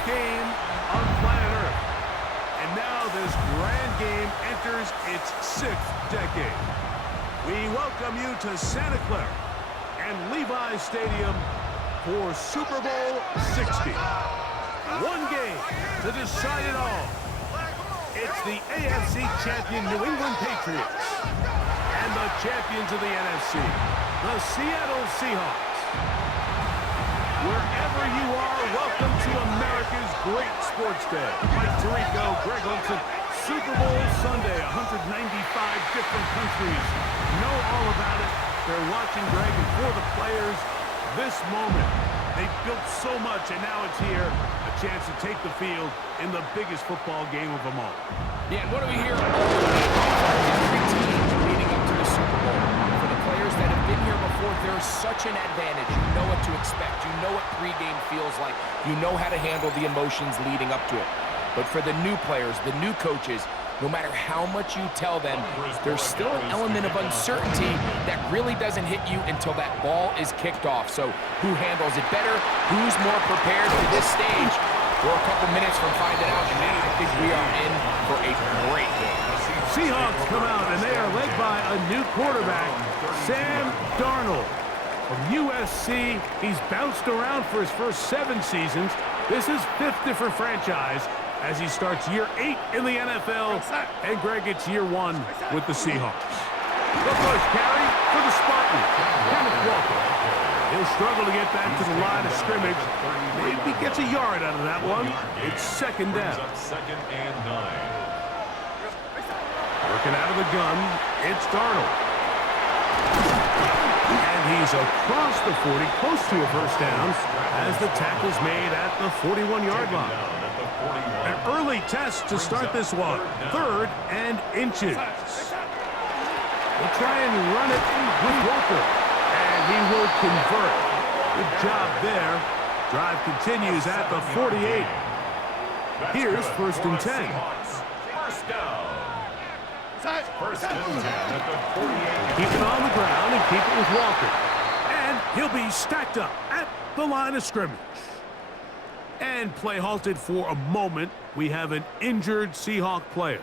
biggest game on planet Earth. And now this grand game enters its 6th decade. We welcome you to Santa Clara and Levi Stadium for Super Bowl 60. One game to decide it all. It's the AFC champion New England Patriots and the champions of the NFC, the Seattle Seahawks. Wherever you are, welcome to America's great sports day. Mike Tirico, Greg Olson, Super Bowl Sunday, 195 different countries know all about it. They're watching, Greg, and for the players, this moment. They've built so much, and now it's here, a chance to take the field in the biggest football game of them all. Yeah, and what do we hear all the way from every team leading up to the Super Bowl? For the players that have been here before, there's such an advantage. You know what to expect. You know what pregame feels like. You know how to handle the emotions leading up to it. But for the new players, the new coaches, no matter how much you tell them, there's still an element of uncertainty that really doesn't hit you until that ball is kicked off. So who handles it better? Who's more prepared for this stage? We're a couple minutes from finding out, and I think we are in for a great game. Seahawks come out, and they are led by a new quarterback, Sam Darnold. From USC, he's bounced around for his first 7 seasons. This is 5th different franchise as he starts year 8 in the NFL. And Greg, it's year 1 with the Seahawks. The push carry for the Spartans, Kenneth Walker. He'll struggle to get back to the line of scrimmage. Maybe gets a yard out of that one. It's 2nd down. Working out of the gun, it's Darnold. And he's across the 40, close to a first down, as the tackle's made at the 41-yard line. An early test to start this one. 3rd and inches. We'll try and run it with Walker. And he will convert. Good job there. Drive continues at the 48. Here's 1st and 10. First and 10 at the 48. Keep it on the ground and keep it with Walker. And he'll be stacked up at the line of scrimmage. And play halted for a moment. We have an injured Seahawk player.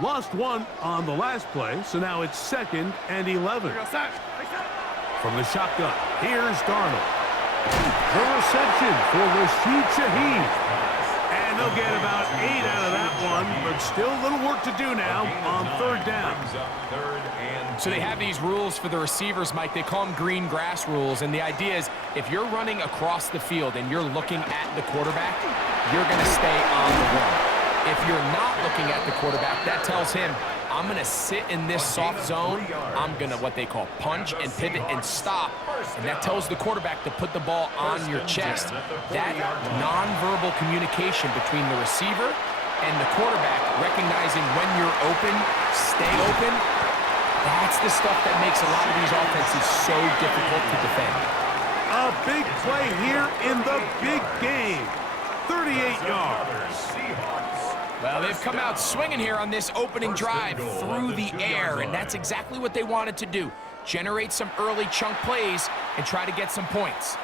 Lost one on the last play, so now it's 2nd and 11. From the shotgun, here's Darnold. The reception for Rashid Shaheed. And they'll get about 8 out of that one, but still a little work to do now on 3rd down. So they have these rules for the receivers, Mike. They call them green grass rules, and the idea is if you're running across the field and you're looking at the quarterback, you're going to stay on the run. If you're not looking at the quarterback, that tells him, I'm going to sit in this soft zone. I'm going to, what they call, punch and pivot and stop. And that tells the quarterback to put the ball on your chest. That nonverbal communication between the receiver and the quarterback, recognizing when you're open, stay open, that's the stuff that makes a lot of these offenses so difficult to defend. A big play here in the big game. 38 yards. Well, they've come out swinging here on this opening drive through the air, and that's exactly what they wanted to do. Generate some early chunk plays and try to get some points.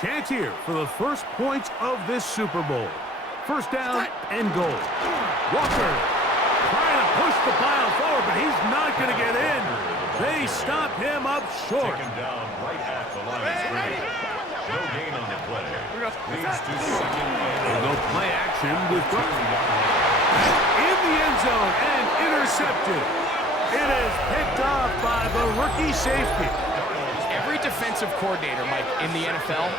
Chance here for the first points of this Super Bowl. 1st down and goal. Walker trying to push the pile forward, but he's not going to get in. They stop him up short. Taken down right at the line of scrimmage. No gain on the play. Leads to 2nd and No play action with in the end zone and intercepted. It is picked off by the rookie safety. Every defensive coordinator, Mike, in the NFL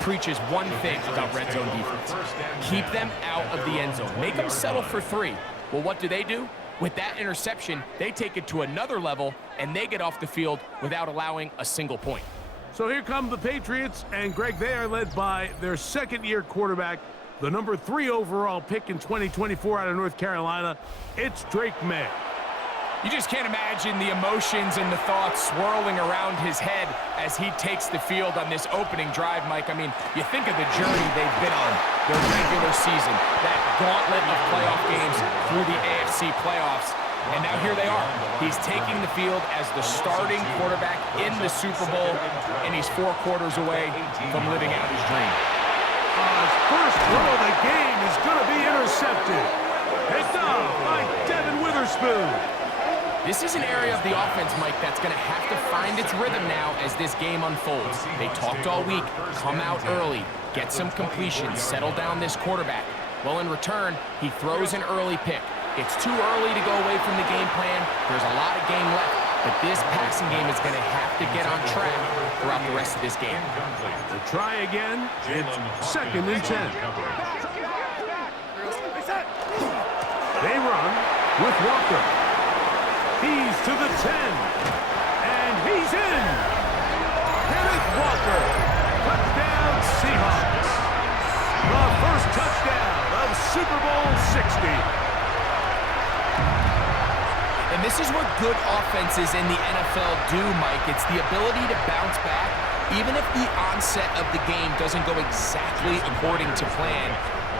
preaches one thing about red zone defense. Keep them out of the end zone. Make them settle for 3. Well, what do? With that interception, they take it to another level, and they get off the field without allowing a single point. So here come the Patriots, and Greg, they are led by their 2nd-year quarterback, the number 3 overall pick in 2024 out of North Carolina. It's Drake May. You just can't imagine the emotions and the thoughts swirling around his head as he takes the field on this opening drive, Mike. I mean, you think of the journey they've been on, their regular season, that gauntlet of playoff games through the AFC playoffs, and now here they are. He's taking the field as the starting quarterback in the Super Bowl, and he's 4 quarters away from living out his dream. His first throw of the game is going to be intercepted. Picked off by Devin Witherspoon. This is an area of the offense, Mike, that's going to have to find its rhythm now as this game unfolds. They talked all week, come out early, get some completions, settle down this quarterback. Well, in return, he throws an early pick. It's too early to go away from the game plan. There's a lot of game left, but this passing game is going to have to get on track throughout the rest of this game. We'll try again. It's 2nd and 10. They run with Walker. He's to the 10. And he's in. Kenneth Walker. Touchdown Seahawks. The first touchdown of Super Bowl 60. And this is what good offenses in the NFL do, Mike. It's the ability to bounce back, even if the onset of the game doesn't go exactly according to plan.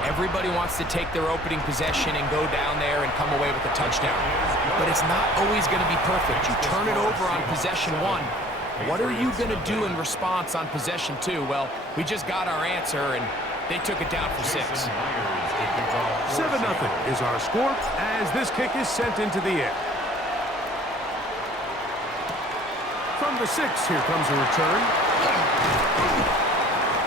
Everybody wants to take their opening possession and go down there and come away with a touchdown. But it's not always going to be perfect. You turn it over on possession 1. What are you going to do in response on possession 2? Well, we just got our answer, and they took it down for 6. 7-0 is our score as this kick is sent into the air. From the 6, here comes a return.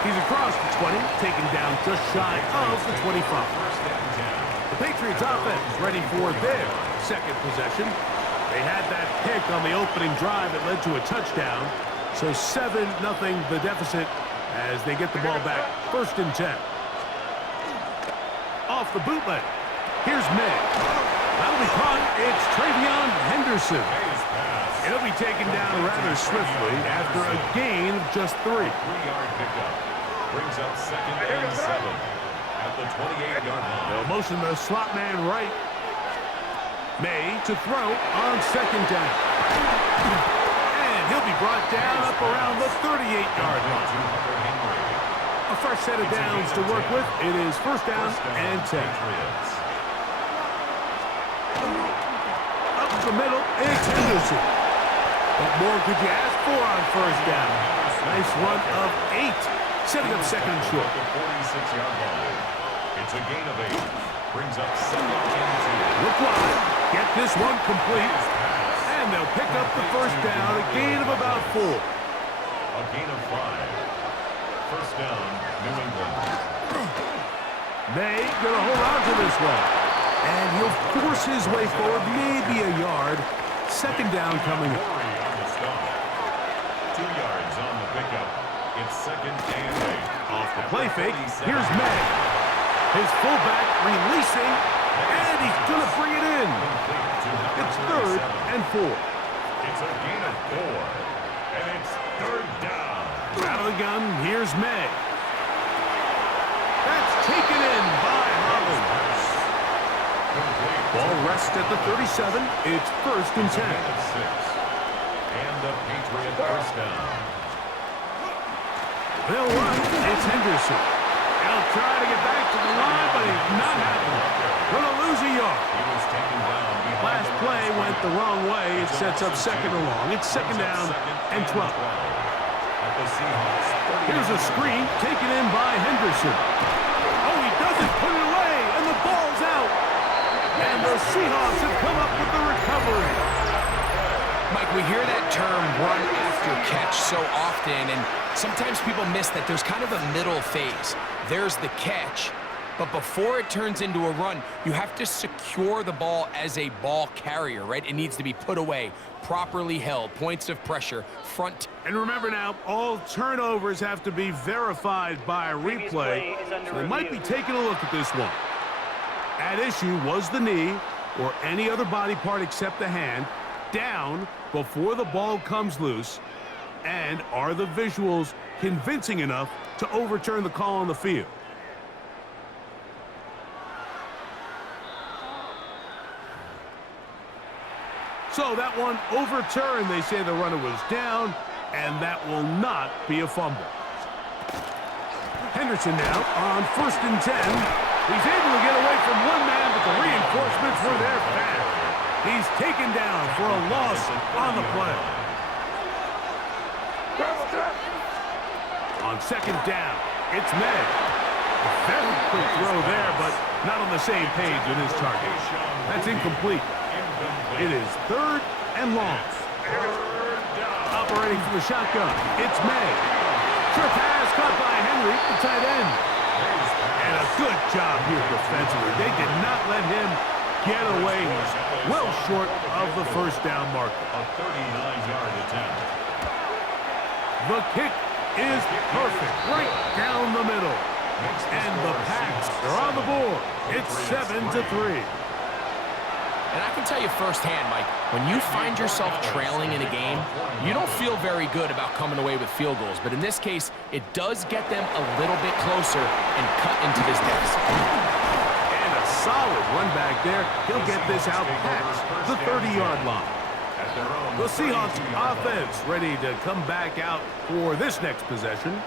He's across the 20, taken down just shy of the 25. The Patriots offense ready for their second possession. They had that pick on the opening drive that led to a touchdown. So 7-0 the deficit as they get the ball back. 1st and 10. Off the bootleg. Here's May. That'll be caught. It's Travion Henderson. It'll be taken down rather swiftly after a gain of just 3. 3-yard pickup. Brings up 2nd and 7 at the 28-yard line. They'll motion the slot man right. May to throw on 2nd down. And he'll be brought down up around the 38-yard line. A fresh set of downs to work with. It is 1st down and 10. Up the middle, it's Henderson. What more could you ask for on 1st down? Nice run of 8. Setting up 2nd and short. 46-yard line. It's a gain of 8. Brings up 2nd and 2. Look wide. Get this one complete. And they'll pick up the 1st down. A gain of about 4. A gain of 5. 1st down, New England. May gonna hold on to this one. And he'll force his way forward, maybe a yard. 2nd down coming up. 2 yards on the pickup. It's 2nd and 8. Off the play fake, here's May. His fullback releasing, and he's going to bring it in. It's 3rd and 4. It's a gain of 4, and it's 3rd down. Out of the gun, here's May. That's taken in by Holland. Ball rests at the 37. It's 1st and 10. And the Patriot 1st down. They'll run. It's Henderson. He'll try to get back to the line, but he's not happening. Going to lose a yard. He was taken down. Last play went the wrong way. It sets up 2nd and long. It's 2nd down and 12. Here's a screen taken in by Henderson. Oh, he doesn't put it away, and the ball's out. And the Seahawks have come up with the recovery. Mike, we hear that term run after catch so often, and sometimes people miss that there's kind of a middle phase. There's the catch, but before it turns into a run, you have to secure the ball as a ball carrier, right? It needs to be put away, properly held, points of pressure, front. And remember now, all turnovers have to be verified by a replay, so they might be taking a look at this one. At issue was the knee, or any other body part except the hand, down before the ball comes loose, and are the visuals convincing enough to overturn the call on the field? So that one overturned. They say the runner was down, and that will not be a fumble. Henderson now on 1st and 10. He's able to get away from one man, but the reinforcements were there fast. He's taken down for a loss on the play. On 2nd down, it's May. Very quick throw there, but not on the same page with his target. That's incomplete. It is 3rd and long. Operating from the shotgun, it's May. Sure pass caught by Henry, the tight end. And a good job here defensively. They did not let him get away. He's well short of the first down marker. A 39-yard attempt. The kick is perfect, right down the middle. And the Pats are on the board. It's 7-3. And I can tell you firsthand, Mike, when you find yourself trailing in a game, you don't feel very good about coming away with field goals. But in this case, it does get them a little bit closer and cut into this deficit. And a solid run back there. He'll get this out past the 30-yard line. The Seahawks offense ready to come back out for this next possession.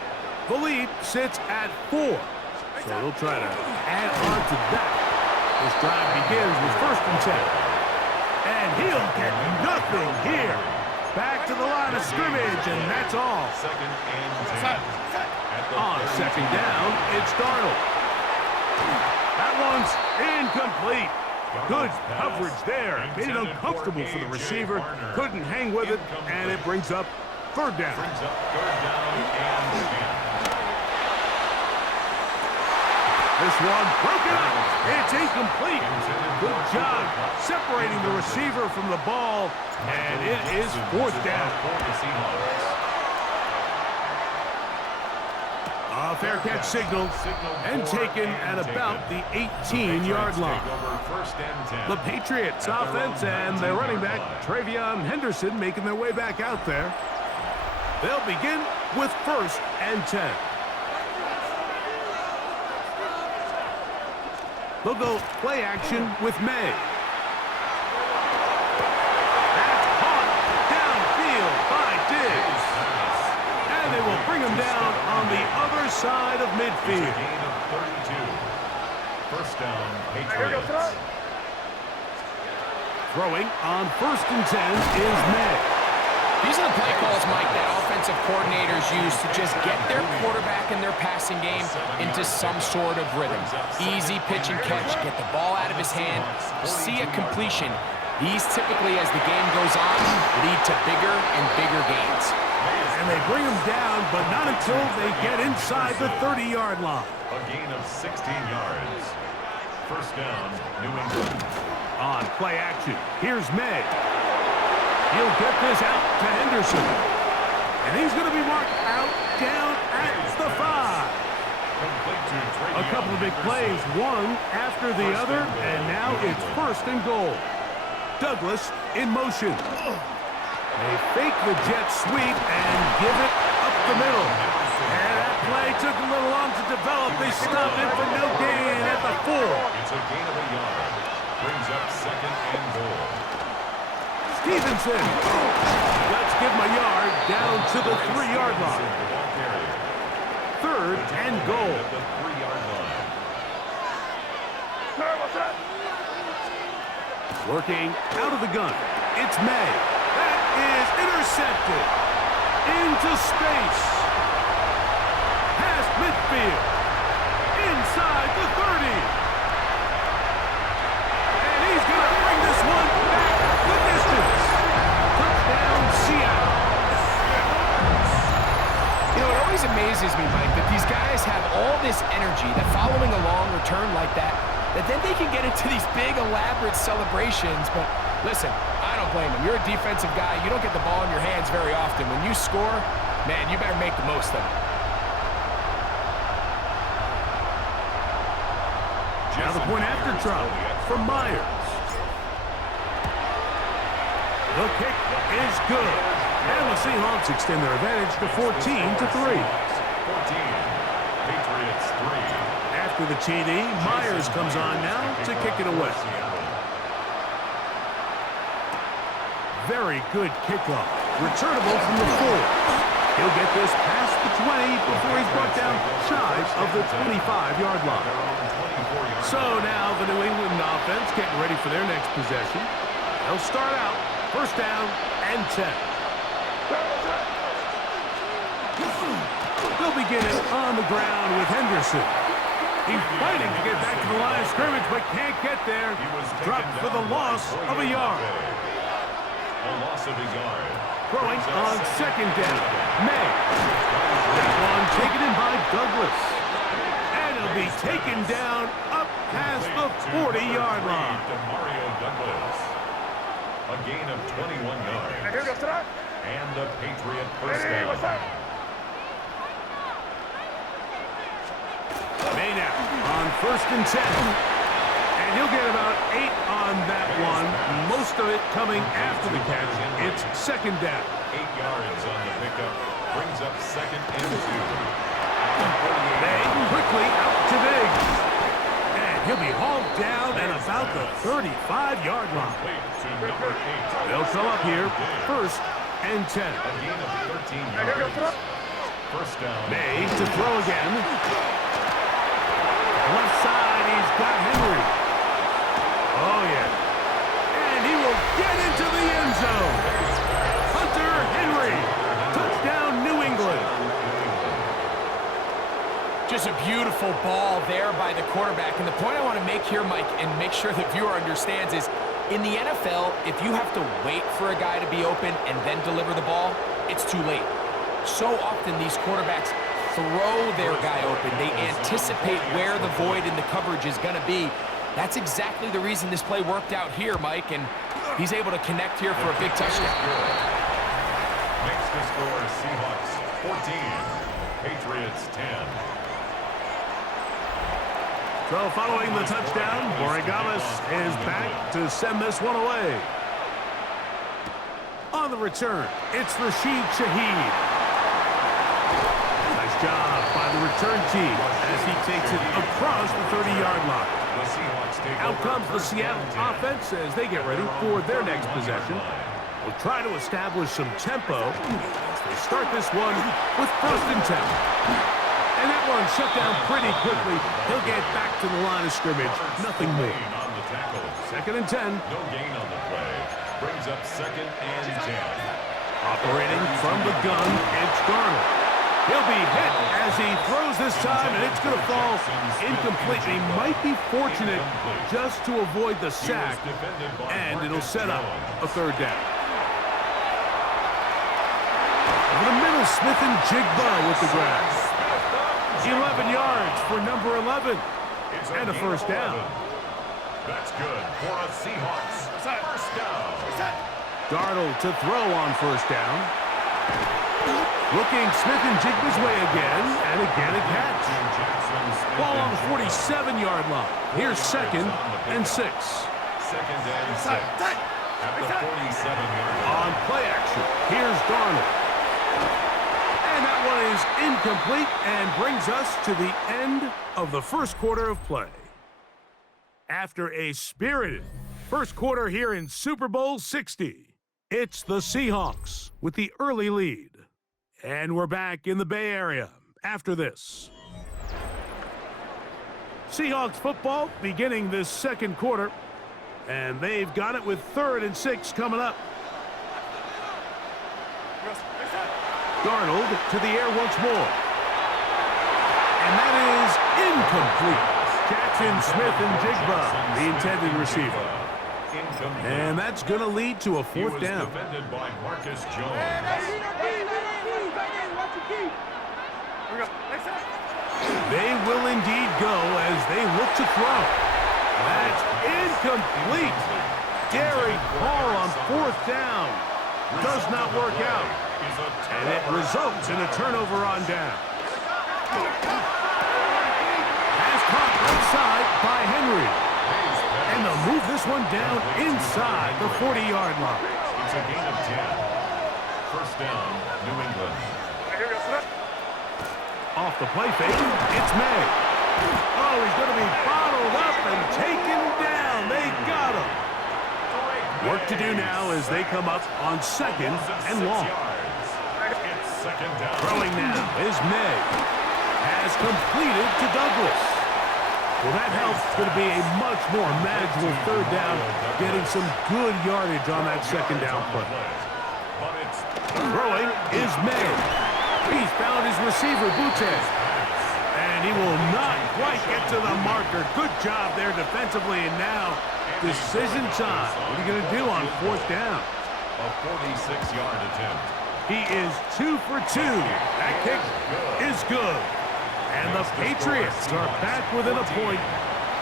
The lead sits at 4. So they'll try to add on to that. This drive begins with 1st and 10. And he'll get nothing here. Back to the line of scrimmage, and that's all. 2nd and 10. On 2nd down, it's Darnold. That one's incomplete. Good coverage there. Made it uncomfortable for the receiver. Couldn't hang with it, and it brings up 3rd down. Brings up 3rd down and 10. This one broken up. It's incomplete. Good job separating the receiver from the ball, and it is 4th down. A fair catch signal and taken at about the 18-yard line. The Patriots offense and their running back, Travion Henderson, making their way back out there. They'll begin with 1st and 10. They'll go play action with May. That's caught downfield by Diggs. And they will bring him down on the other side of midfield. Gain of 32. 1st down, Patriots. Throwing on 1st and 10 is May. These are the play calls, Mike, that offensive coordinators use to just get their quarterback and their passing game into some sort of rhythm. Easy pitch and catch, get the ball out of his hand, see a completion. These typically, as the game goes on, lead to bigger and bigger gains. And they bring him down, but not until they get inside the 30-yard line. A gain of 16 yards. 1st down, New England. On play action, here's May. He'll get this out to Henderson. And he's going to be marked out down at the 5. A couple of big plays, one after the other, and now it's 1st and goal. Douglas in motion. They fake the jet sweep and give it up the middle. And that play took a little long to develop. They stopped it for no gain at the 4. It's a gain of a yard. Brings up 2nd and goal. Stevenson. Let's give him a yard down to the 3-yard line. 3rd and goal. The 3-yard line. Working out of the gun. It's May. That is intercepted. Into space. Past midfield. Inside the 30. And he's going to bring this one back the distance. Touchdown, Seattle. You know, it always amazes me, Mike, that these guys have all this energy that following a long return like that then they can get into these big, elaborate celebrations. But listen, I don't blame them. You're a defensive guy. You don't get the ball in your hands very often. When you score, man, you better make the most of it. Now the point after try from Myers. The kick is good. And the Seahawks extend their advantage to 14-3. 14. Patriots 3. After the TD, Myers comes on now to kick it away. Very good kickoff. Returnable from the 4. He'll get this past the 20 before he's brought down shy of the 25-yard line. So now the New England offense getting ready for their next possession. They'll start out 1st down and 10. They'll begin it on the ground with Henderson. He's fighting to get back to the line of scrimmage, but can't get there. Dropped for the loss of a yard. A loss of a yard. Throwing on second down. May. That one taken in by Douglas. And he'll be taken down up past the 40-yard line. Mario Douglas. A gain of 21 yards. And a Patriot first down. May now on 1st and 10. And he'll get about 8 on that one. Most of it coming after the catch. It's second down. 8 yards on the pickup. Brings up second and 2. May quickly out to Diggs. And he'll be hauled down at about the 35-yard line. They'll come up here 1st and 10. A gain of 13 yards. First down. May to throw again. Left side, he's got Henry. Oh, yeah. And he will get into the end zone. Hunter Henry. Touchdown, New England. Just a beautiful ball there by the quarterback. And the point I want to make here, Mike, and make sure the viewer understands is, in the NFL, if you have to wait for a guy to be open and then deliver the ball, it's too late. So often these quarterbacks throw their guy open. They anticipate where the void in the coverage is going to be. That's exactly the reason this play worked out here, Mike, and he's able to connect here for a big touchdown. Makes the score Seahawks 14, Patriots 10. So following the touchdown, Borregales is back to send this one away. On the return, it's Rashid Shaheed. Nice job by the return team as he takes it across the 30-yard line. Out comes the Seattle offense as they get ready for their next possession. We'll try to establish some tempo as they start this one with 1st and 10. And that one shut down pretty quickly. He'll get back to the line of scrimmage. Nothing more. 2nd and 10. No gain on the play. Brings up 2nd and 10. Operating from the gun, it's Darnold. He'll be hit as he throws this time, and it's going to fall incomplete. He might be fortunate just to avoid the sack, and it'll set up a 3rd down. Over the middle, Smith and Jigba with the grab. 11 yards for number 11, and a 1st down. That's good for a Seahawks 1st down. Darnold to throw on 1st down. Looking Smith and Jigba's way again, and again a catch. Ball on the 47-yard line. Here's 2nd and 6. 2nd and 6. At the 47-yard line. On play action, here's Darnold. And that one is incomplete and brings us to the end of the 1st quarter of play. After a spirited 1st quarter here in Super Bowl 60, it's the Seahawks with the early lead. And we're back in the Bay Area after this. Seahawks football beginning this 2nd quarter, and they've got it with 3rd and 6 coming up. Darnold to the air once more. And that is incomplete. Jackson, Smith, and Jigba, the intended receiver. And that's going to lead to a 4th down. Defended by Marcus Jones. They will indeed go as they look to throw. That's incomplete. Gary Hall on 4th down. Does not work out. And it results in a turnover on down. Pass caught outside by Henry. And they'll move this one down inside the 40-yard line. It's a gain of 10. 1st down, New England. Off the play fake, it's May. Oh, he's going to be bottled up and taken down. They got him. Work to do now as they come up on 2nd and long. It's 2nd down. Throwing now is May. Has completed to Douglas. Well, that helps. It's going to be a much more manageable 3rd down, getting some good yardage on that 2nd down play. Throwing is May. He's found his receiver, Butte. And And he will not quite get to the marker. Good job there defensively. And now, decision time. What are you going to do on 4th down? A 46-yard attempt. He is 2 for 2. That kick is good. And the Patriots are back within a point.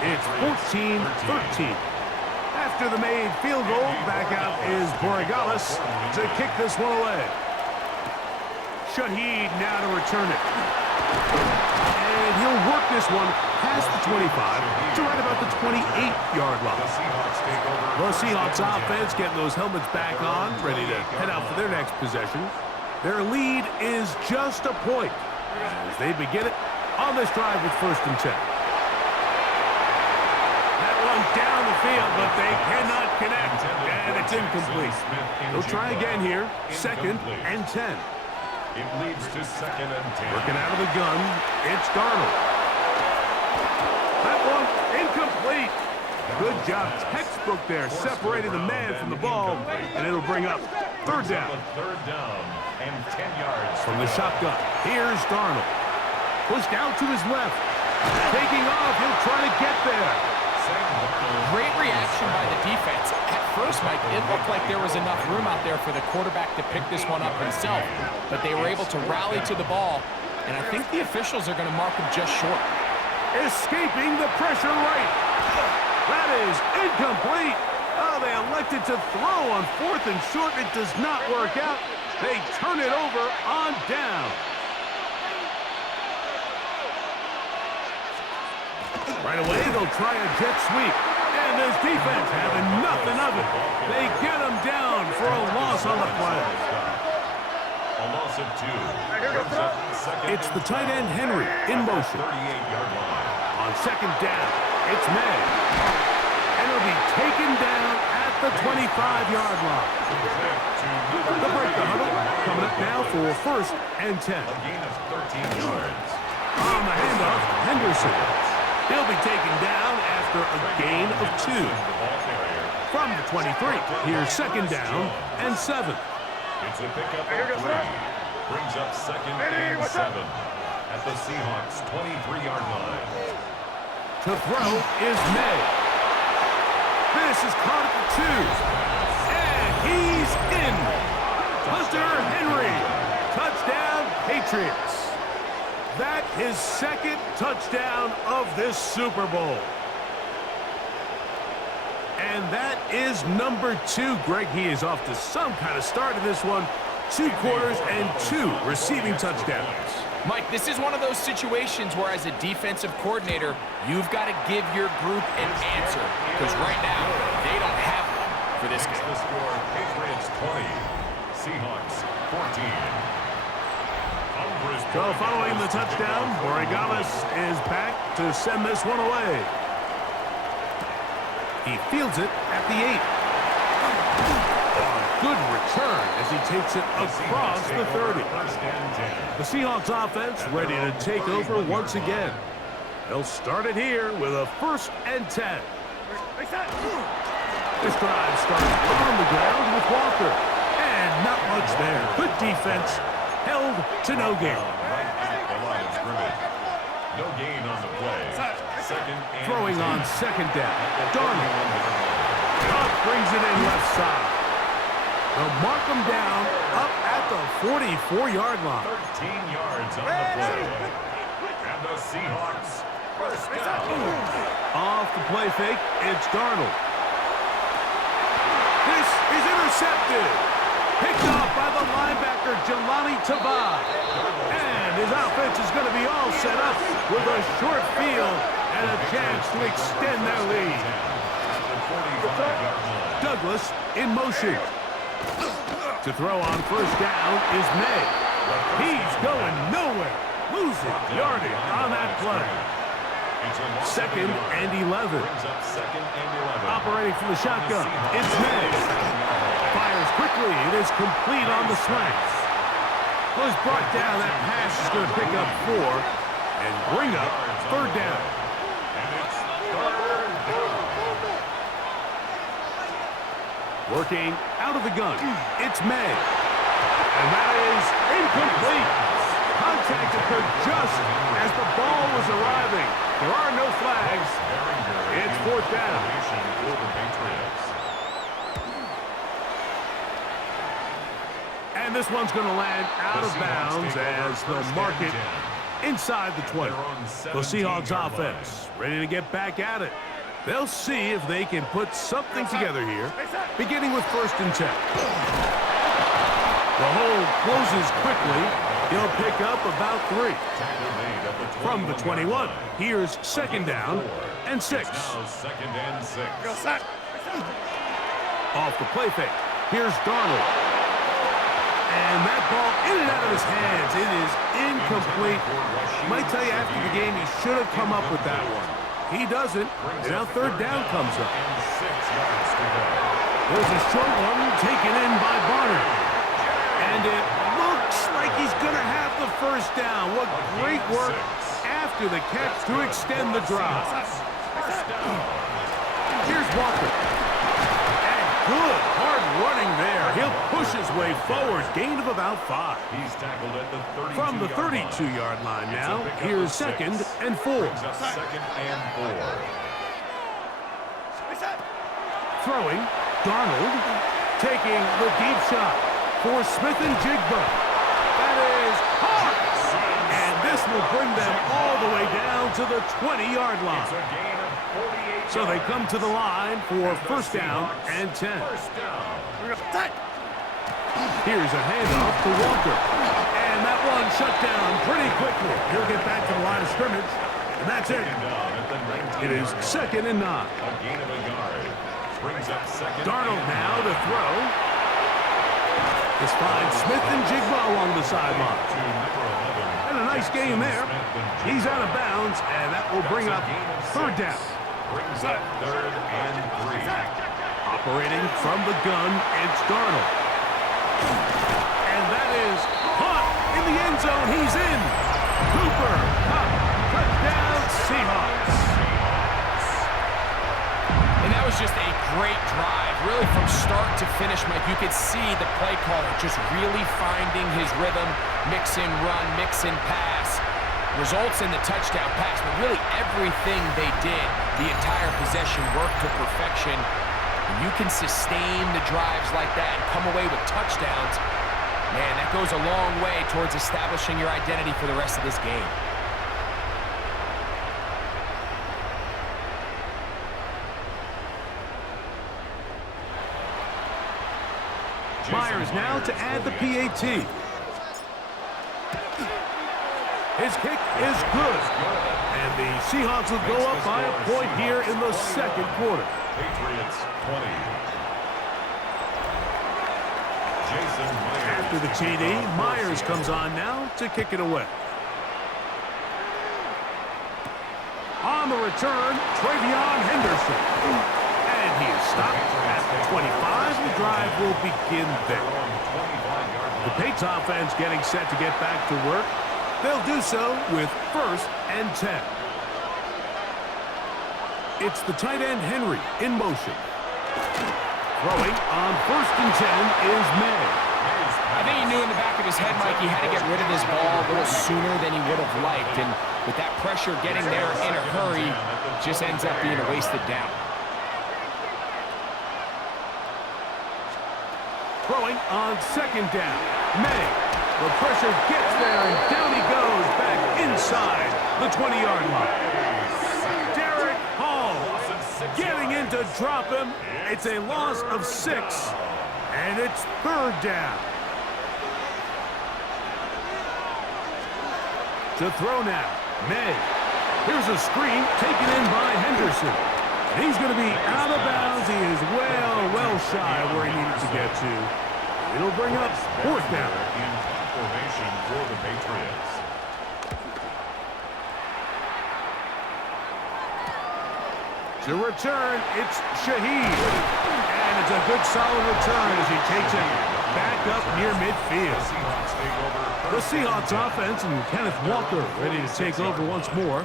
It's 14-13. After the made field goal, back out is Borregales to kick this one away. Shaheed now to return it. And he'll work this one past the 25 to right about the 28-yard line. The Seahawks offense getting those helmets back on, ready to head out for their next possession. Their lead is just a point as they begin it on this drive with 1st and 10. That one down the field, but they cannot connect, and it's incomplete. They'll try again here, 2nd and 10. It leads to 2nd and 10. Working out of the gun, it's Darnold. That one incomplete. Good job, textbook there, separating the man from the ball, and it'll bring up 3rd down. 3rd down and 10 yards. From the shotgun, here's Darnold. Pushed out to his left. Taking off, he'll try to get there. Great reaction by the defense. At first, Mike, it looked like there was enough room out there for the quarterback to pick this one up himself, but they were able to rally to the ball, and I think the officials are going to mark him just short. Escaping the pressure right. That is incomplete. Oh, they elected to throw on 4th and short. It does not work out. They turn it over on down. Right away, they'll try a jet sweep. And this defense having nothing of it. They get him down for a loss on the play. A loss of 2. It's the tight end Henry in motion. 38-yard line. On 2nd down, it's May. And it'll be taken down at the 25-yard line. The break the huddle coming up now for 1st and 10. A gain of 13 yards. On the handoff, Henderson. He'll be taken down after a gain of 2. From the 23, here's 2nd down and 7. It's a pickup of 3. Brings up 2nd and 7 at the Seahawks' 23-yard line. To throw is May. This is caught at the 2. And he's in. Hunter Henry. Touchdown, Patriots. That is 2nd touchdown of this Super Bowl. And that is number 2. Greg, he is off to some kind of start in this one. 2 quarters and 2 receiving touchdowns. Mike, this is one of those situations where as a defensive coordinator, you've got to give your group an answer. Because right now, they don't have one for this game. The score, Patriots 20, Seahawks 14. So following the touchdown, Borregales is back to send this one away. He fields it at the 8. Good return as he takes it across the 30. The Seahawks offense ready to take over once again. They'll start it here with a 1st and 10. This drive starts on the ground with Walker. And not much there. Good defense. Held to no gain. Right at the line of scrimmage. No gain on the play. 2nd and Throwing 10. on 2nd down. Darnold. Up brings it in left side. They'll mark him down up at the 44-yard line. 13 yards on the play. And the Seahawks 1st down. Off the play fake, it's Darnold. This is intercepted. Picked off by the linebacker, Jelani Tavai. And his offense is going to be all set up with a short field and a chance to extend their lead. Douglas in motion. To throw on 1st down is May. He's going nowhere. Losing yardage on that play. 2nd and 11. Operating from the shotgun, it's May. Fires quickly. It is complete on the slant. Was brought down. That pass is going to pick up 4 and bring up 3rd down. Working out of the gun, it's May. And that is incomplete. contact occurred just as the ball was arriving. There are no flags. It's fourth down. And this one's going to land out of bounds as they'll mark it inside the 20. The Seahawks offense ready to get back at it. They'll see if they can put something together here, beginning with 1st and 10. The hole closes quickly. He'll pick up about 3. From the 21, here's 2nd down and 6. Off the play fake, here's Darnold. And that ball in and out of his hands. It is incomplete. Might tell you after the game he should have come up with that one. He doesn't, and now 3rd down comes up. There's a short one taken in by Barner. And it looks like he's going to have the 1st down. What great work after the catch to extend the drive. Here's Walker. And good, hard running there. He'll push his way forward. Gain of about 5. He's tackled at the 32-yard From the 32-yard line now, here's 2nd and 4. 2nd and 4. Throwing, Darnold taking the deep shot for Smith and Jigba. That is hard. And this will bring them all the way down to the 20-yard line. So they come to the line for 1st down and 10. Here's a handoff to Walker. And that one shut down pretty quickly. He'll get back to the line of scrimmage. And that's it. It is 2nd and 9. Darnold now to throw. This finds Smith and Jigba along the sideline. And a nice game there. He's out of bounds, and that will bring up 3rd down. Operating from the gun, it's Darnold. And that is caught in the end zone. He's in. Cooper Kupp, touchdown Seahawks. And that was just a great drive. Really from start to finish, Mike, you could see the play caller just really finding his rhythm, mix and run, mix and pass. Results in the touchdown pass, but really everything they did, the entire possession worked to perfection. When you can sustain the drives like that and come away with touchdowns, man, that goes a long way towards establishing your identity for the rest of this game. Myers now to add the PAT. His kick is good. And the Seahawks will go up by a point here in the 2nd quarter. Patriots 20. After the TD, Myers comes on now to kick it away. On the return, Travion Henderson. And he is stopped at the 25. The drive will begin there. The Patriots offense getting set to get back to work. They'll do so with 1st and 10. It's the tight end Henry in motion. Throwing on 1st and 10 is May. I think he knew in the back of his head, Mike, he had to get rid of this ball a little sooner than he would have liked. And with that pressure getting there in a hurry, just ends up being a wasted down. Throwing on 2nd down. May. The pressure gets there, and down he goes back inside the 20-yard line. Derek Hall getting in to drop him. It's a loss of 6, and it's 3rd down. To throw now, May. Here's a screen taken in by Henderson. He's going to be out of bounds. He is well shy of where he needed to get to. It'll bring up 4th down. Formation for the Patriots. To return, it's Shaheed. And it's a good solid return as he takes it back up near midfield. The Seahawks offense and Kenneth Walker ready to take over once more.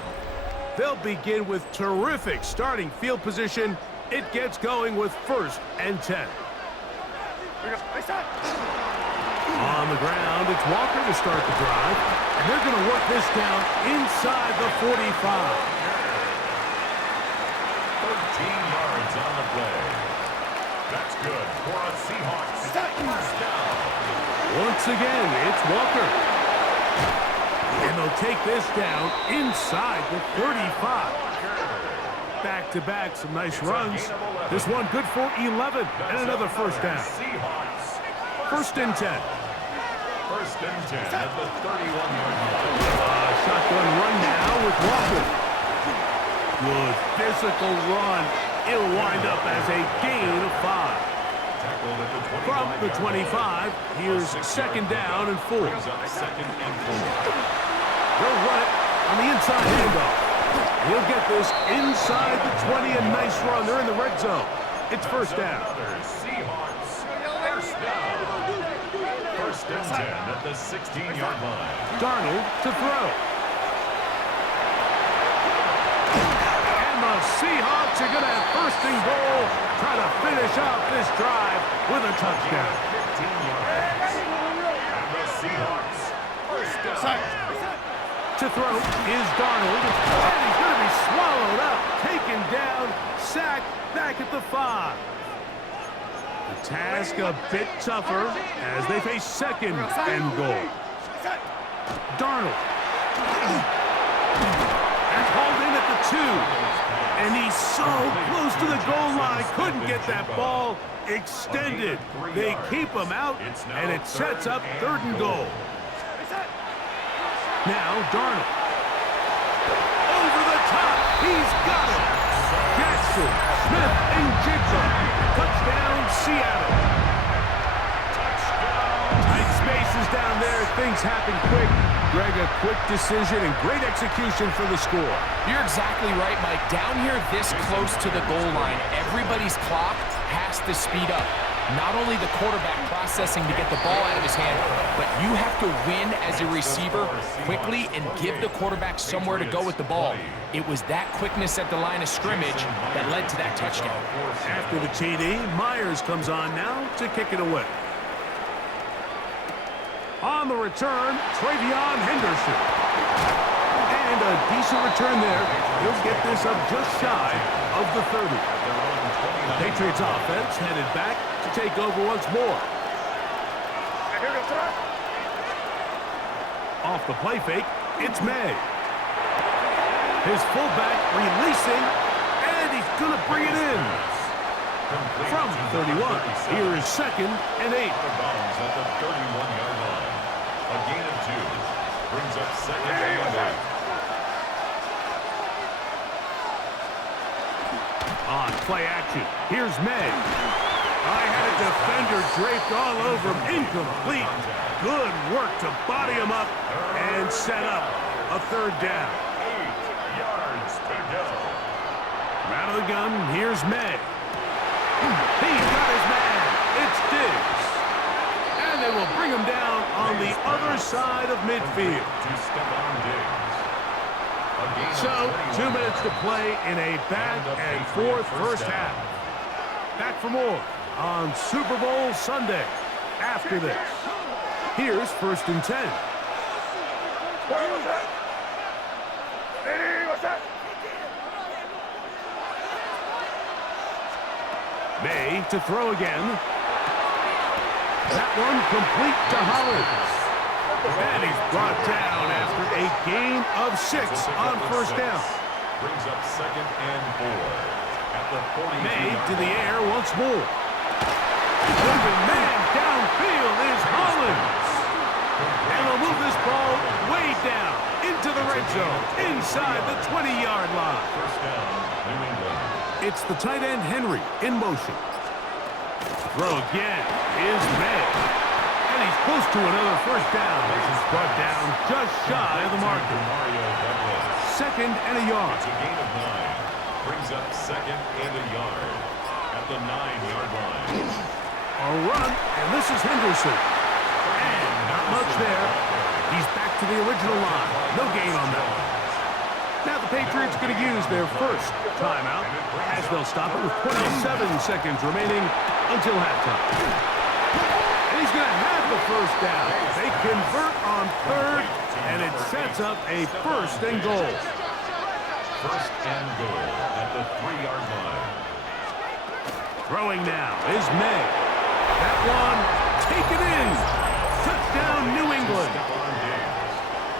They'll begin with terrific starting field position. It gets going with 1st and 10. On the ground, it's Walker to start the drive. And they're going to work this down inside the 45. 13 yards on the play. That's good for a Seahawks first down. Once again, it's Walker. And they'll take this down inside the 35. Back-to-back, some nice runs. This one good for 11 and another first down. Seahawks. First and 10. First and 10 at the 31-yard line. Shotgun run now with Walker. Good physical run. It'll wind up as a gain of 5. Tackled at the 25. From the 25, here's second down and 4. Brings up second and 4. They'll run it on the inside handoff. He'll get this inside the 20, a nice run. They're in the red zone. It's first down. Another Seahawks first down. First and 10 at the 16-yard line. Darnold to throw. And the Seahawks are going to have first and goal, trying to finish off this drive with a touchdown. 15 yards. And the Seahawks first down. To throw is Darnold, and he's going to be swallowed up, taken down, sacked back at the 5. The task a bit tougher as they face second and goal. Darnold. And hauled in at the 2. And he's so close to the goal line, couldn't get that ball extended. They keep him out, and it sets up third and goal. Now Darnold. Over the top. He's got it. Jackson, Smith, and Jigsaw. Touchdown, Seattle. Tight spaces down there. Things happen quick. Greg, a quick decision and great execution for the score. You're exactly right, Mike. Down here this close to the goal line, everybody's clock has to speed up. Not only the quarterback processing to get the ball out of his hand, but you have to win as a receiver quickly and give the quarterback somewhere to go with the ball. It was that quickness at the line of scrimmage that led to that touchdown. After the TD, Myers comes on now to kick it away. On the return, Travion Henderson. And a decent return there. He'll get this up just shy of the 30. The Patriots offense headed back to take over once more. Off the play fake, it's May. His fullback releasing, and he's going to bring it in. From 31, here is second and 8. At the 31-yard line. A gain of 2. Brings up second and 8. On play action, here's May. I had a defender draped all over him. Incomplete. Good work to body him up and set up a third down. 8 yards to go. Out of the gun, here's May. He's got his man. It's Diggs. And they will bring him down on the other side of midfield. To Stephon Diggs. So, 2 minutes to play in a back-and-forth first half. Back for more on Super Bowl Sunday after this. Here's first and 10. May to throw again. That one complete to Hollins. And he's brought down after a gain of 6 on first down. Brings up second and 4. At the 40. May to the air once more. Moving man downfield is Hollins. And they'll move this ball way down into the red zone, inside the 20-yard line. First down, New England. It's the tight end Henry in motion. Throw again is May. And he's close to another first down. This is brought down just shy of the marker. Second and a yard. It's a gain of 9. Brings up second and a yard at the 9-yard line. A run, and this is Henderson. And not much there. He's back to the original line. No gain on that one. Now the Patriots going to use their first timeout as they'll stop it with 27 seconds remaining until halftime. And he's going to have the first down. They convert on third, and it sets up a first and goal. First and goal at the 3-yard line. Throwing now is May. That one taken in. Touchdown, New England.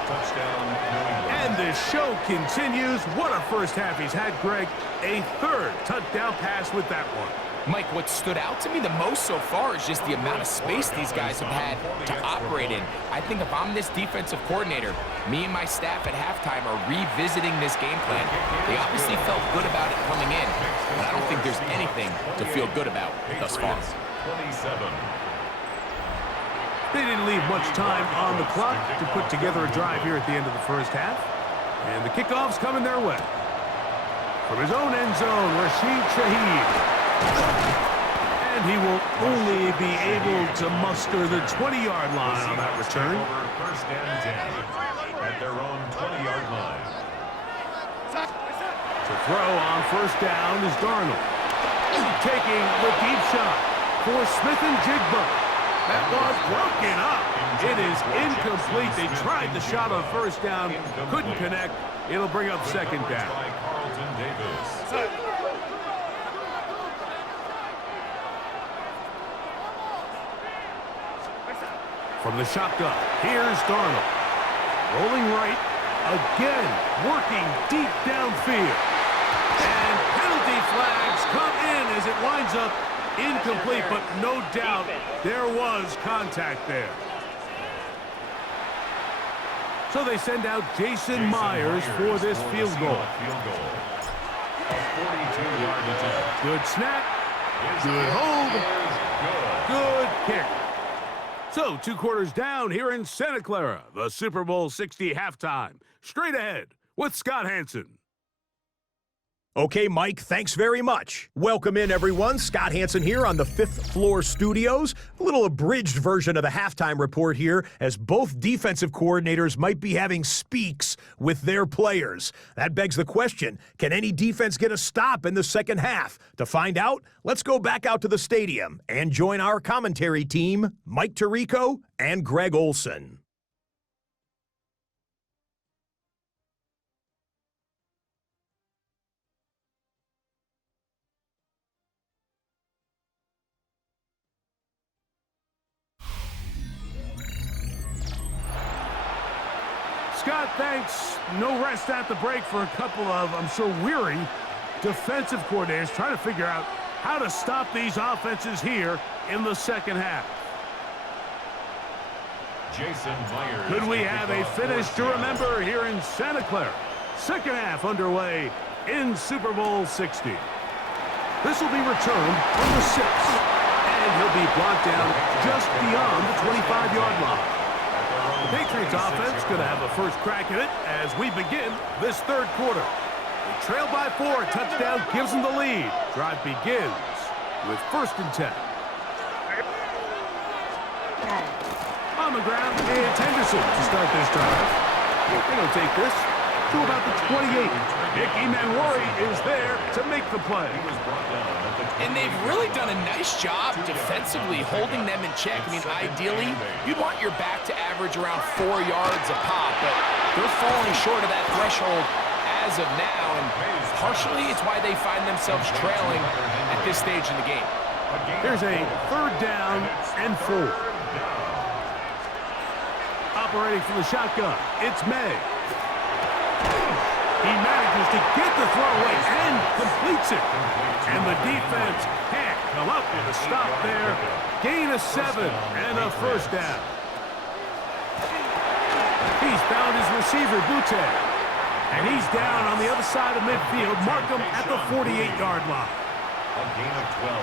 Touchdown, New England. And the show continues. What a first half he's had, Greg. A third touchdown pass with that one. Mike, what stood out to me the most so far is just the amount of space these guys have had to operate in. I think if I'm this defensive coordinator, me and my staff at halftime are revisiting this game plan. They obviously felt good about it coming in, but I don't think there's anything to feel good about thus far. 27. They didn't leave much time on the clock to put together a drive here at the end of the first half. And the kickoff's coming their way. From his own end zone, Rashid Shaheed. And he will only be able to muster the 20-yard line on that return. First and 10 at their own 20-yard line. To throw on first down is Darnold. Taking the deep shot for Smith and Jigba. That was broken up. It is incomplete. They tried the shot on first down, couldn't connect. It'll bring up second down. From the shotgun, here's Darnold. Rolling right, again, working deep downfield. And penalty flags come in as it winds up incomplete, but no doubt there was contact there. So they send out Jason Myers for this field goal. A 42-yard attempt. Good snap, good hold, good kick. So 2 quarters down here in Santa Clara, the Super Bowl 60 halftime. Straight ahead with Scott Hanson. Okay, Mike, thanks very much. Welcome in, everyone. Scott Hanson here on the 5th floor studios. A little abridged version of the halftime report here, as both defensive coordinators might be having speaks with their players. That begs the question, can any defense get a stop in the second half? To find out, let's go back out to the stadium and join our commentary team, Mike Tirico and Greg Olson. Scott, thanks. No rest at the break for a couple of, I'm sure, weary defensive coordinators trying to figure out how to stop these offenses here in the second half. Jason Myers. Could we have a finish to remember here in Santa Clara? Second half underway in Super Bowl 60. This will be returned from the 6, and he'll be brought down just beyond the 25-yard line. The Patriots offense going to have a first crack at it as we begin this third quarter. They trail by 4. Touchdown gives them the lead. Drive begins with 1st and 10. On the ground, it's Henderson to start this drive. They're going to take this to about the 28. Nicky Manwari is there to make the play. And they've really done a nice job defensively holding them in check. I mean, ideally, you'd want your back to average around 4 yards a pop, but they're falling short of that threshold as of now, and partially it's why they find themselves trailing at this stage in the game. Here's a 3rd down and 4. Operating from the shotgun, it's May. He manages to get the throw away and completes it. And the defense can't come up with a stop there. Gain of 7 and a 1st down. He's found his receiver, Butte. And he's down on the other side of midfield. Mark him at the 48-yard line. A gain of 12.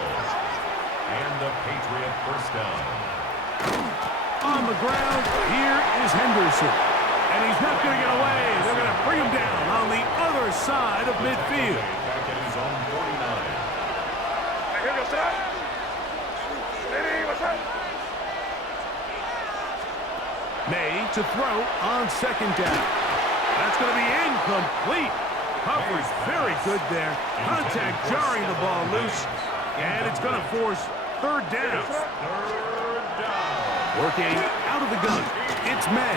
And a Patriot first down. On the ground, here is Henderson. And he's not going to get away. They're going to bring him down on the other side of midfield. Back at his own 49. May to throw on 2nd down. That's going to be incomplete. Coverage very good there. Contact jarring the ball loose. And it's going to force 3rd down. Working out of the gun. It's May.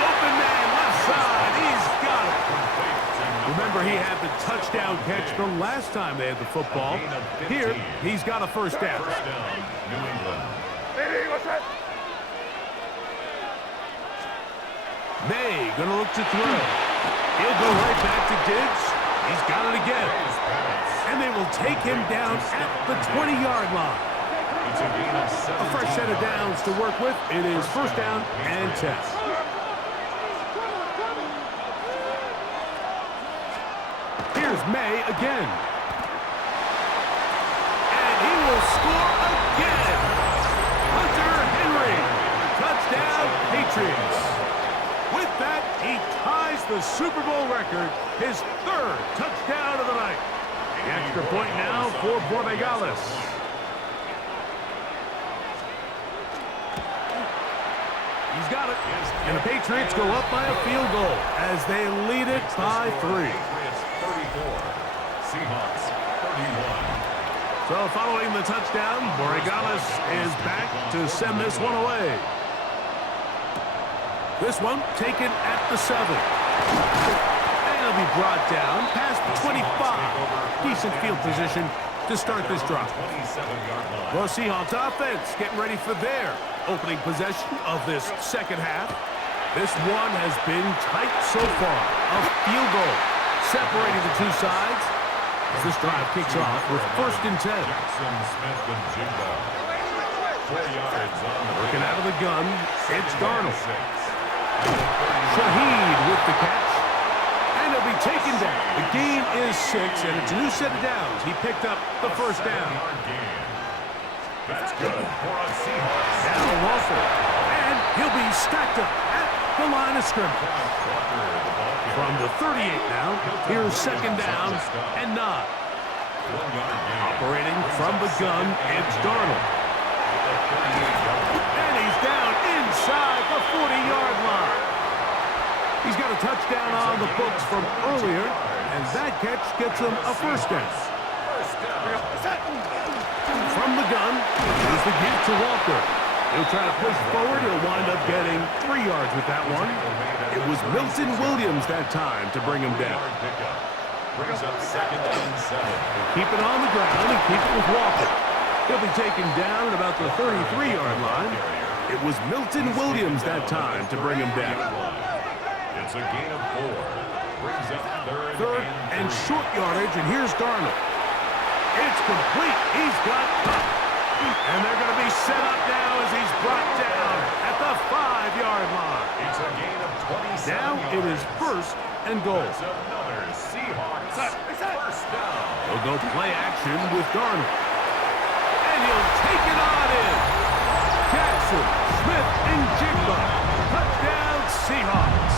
Open man, left side. He's got it. Remember, he had the touchdown catch the last time they had the football. Here, he's got a first down. First down, New England. May gonna look to throw. He'll go right back to Diggs. He's got it again. And they will take him down at the 20-yard line. It's a gain of 17. A fresh set of downs to work with. It is first down and 10. Here's May again. And he will score again. Hunter Henry. Touchdown, Patriots. With that, he ties the Super Bowl record, his third touchdown of the night. The extra point now for Borregales. He's got it. And the Patriots go up by a field goal as they lead it by 3. Patriots 34, Seahawks 31. So following the touchdown, Borregales is back to send this one away. This one taken at the 7. And it'll be brought down past the 25. Decent field position to start this drive. 27-yard line. Well, Seahawks offense getting ready for their opening possession of this second half. This one has been tight so far. A field goal separating the two sides as this drive kicks off with first and 10. Jackson Smith and Jigba. 4 yards on the Working out of the gun, it's Darnold. 6. Shaheed with the catch. And he'll be taken down. The gain is 6, and it's a new set of downs. He picked up the first down. That's good for a Seahawks. Now Walker. And he'll be stacked up at the line of scrimmage. From the 38 now, here's second down and 9. 1 yard gain. Operating from the gun, it's Darnold. And he's down inside the 40-yard line. He's got a touchdown on the books from earlier, and that catch gets him a first down. From the gun, here's the give to Walker. He'll try to push forward. He'll wind up getting 3 yards with that one. It was Milton Williams that time to bring him down. Brings up second and 7. Keep it on the ground and keep it with Walker. He'll be taken down at about the 33-yard line. It was Milton Williams that time to bring him down. It's a gain of 4. Brings up Third and short yardage, and here's Darnold. It's complete. He's got cut. And they're going to be set up now as he's brought down at the 5-yard line. It's a gain of 27 Now yards. it is first and goal. It's another Seahawks first down. They'll go play action with Darnold. And he'll take it on in. Jackson, Smith, and Jigba. Touchdown, Seahawks.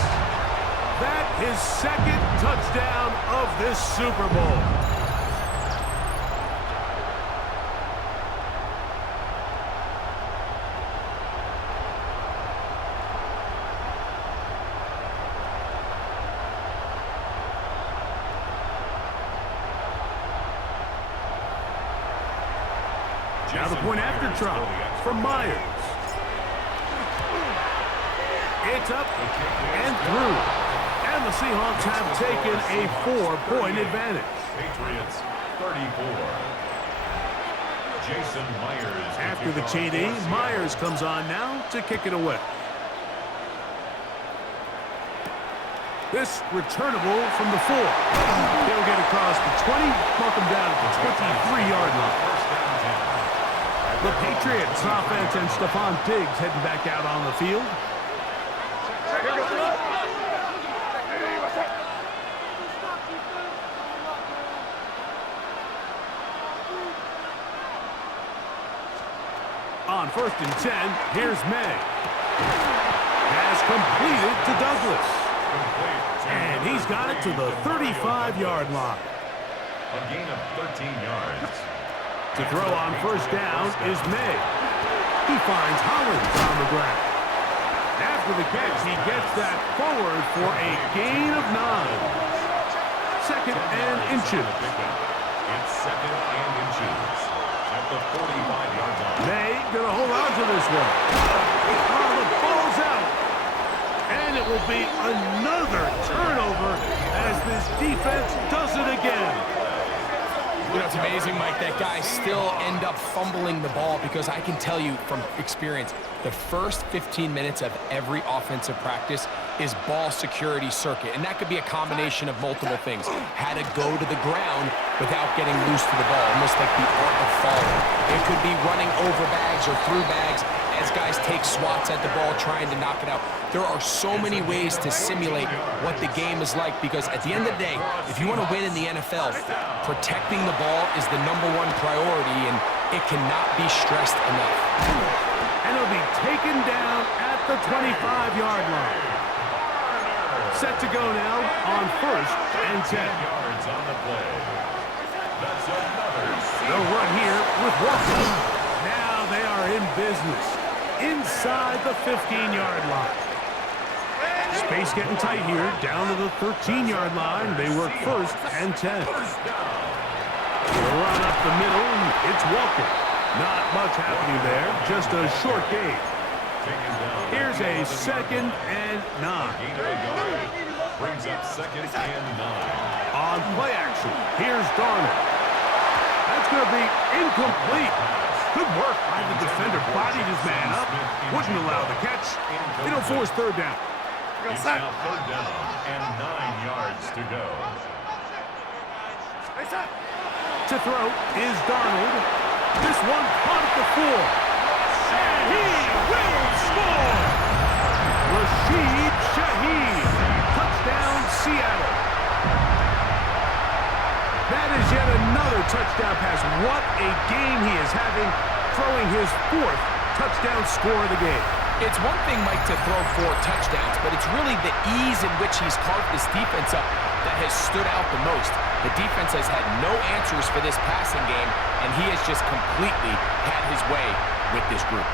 That his second touchdown of this Super Bowl. Now the point after try from Myers. It's up and through. And the Seahawks have taken a 4-point advantage. Patriots 34. Jason Myers. After the TD, Myers comes on now to kick it away. This returnable from the 4. He'll get across the 20, mark him down at the 23-yard line. The Patriots offense and Stephon Diggs heading back out on the field. On first and 10, here's May. Has completed to Douglas. And he's got it to the 35-yard line. A gain of 13 yards. To throw on first down is May. He finds Hollins on the ground. After the catch, he gets that forward for a gain of 9. Second and inches. It's second and inches at the 45-yard line. May Gonna hold on to this one. Oh, the ball's out. And it will be another turnover as this defense does it again. You know, it's amazing, Mike, that guys still end up fumbling the ball because I can tell you from experience, the first 15 minutes of every offensive practice is ball security circuit, and that could be a combination of multiple things. How to go to the ground without getting loose to the ball, almost like the art of falling. It could be running over bags or through bags as guys take swats at the ball trying to knock it out. There are so many ways to simulate what the game is like because at the end of the day, if you want to win in the NFL, protecting the ball is the #1 priority, and it cannot be stressed enough. And it'll be taken down at the 25-yard line. Set to go now on 1st and 10. Yards on the play. That's another. They'll run here with Walker. Now they are in business inside the 15-yard line. Space getting tight here, down to the 13-yard line. They work 1st and 10. They'll run up the middle. It's Walker. Not much happening there, just a short gain. Here's a 2nd and 9. Brings up 2nd and 9. On play action, here's Darnold. That's going to be incomplete. Good work by the defender. Bodied his man up. Wouldn't allow the catch. It'll force 3rd down. It's now 3rd down and 9 yards to go. To throw is Darnold. This one caught at the 4. And he will score! Rashid Shaheed. Touchdown, Seattle. That is yet another touchdown pass. What a game he is having, throwing his 4th touchdown score of the game. It's one thing, Mike, to throw 4 touchdowns, but it's really the ease in which he's carved this defense up that has stood out the most. The defense has had no answers for this passing game, and he has just completely had his way with this group.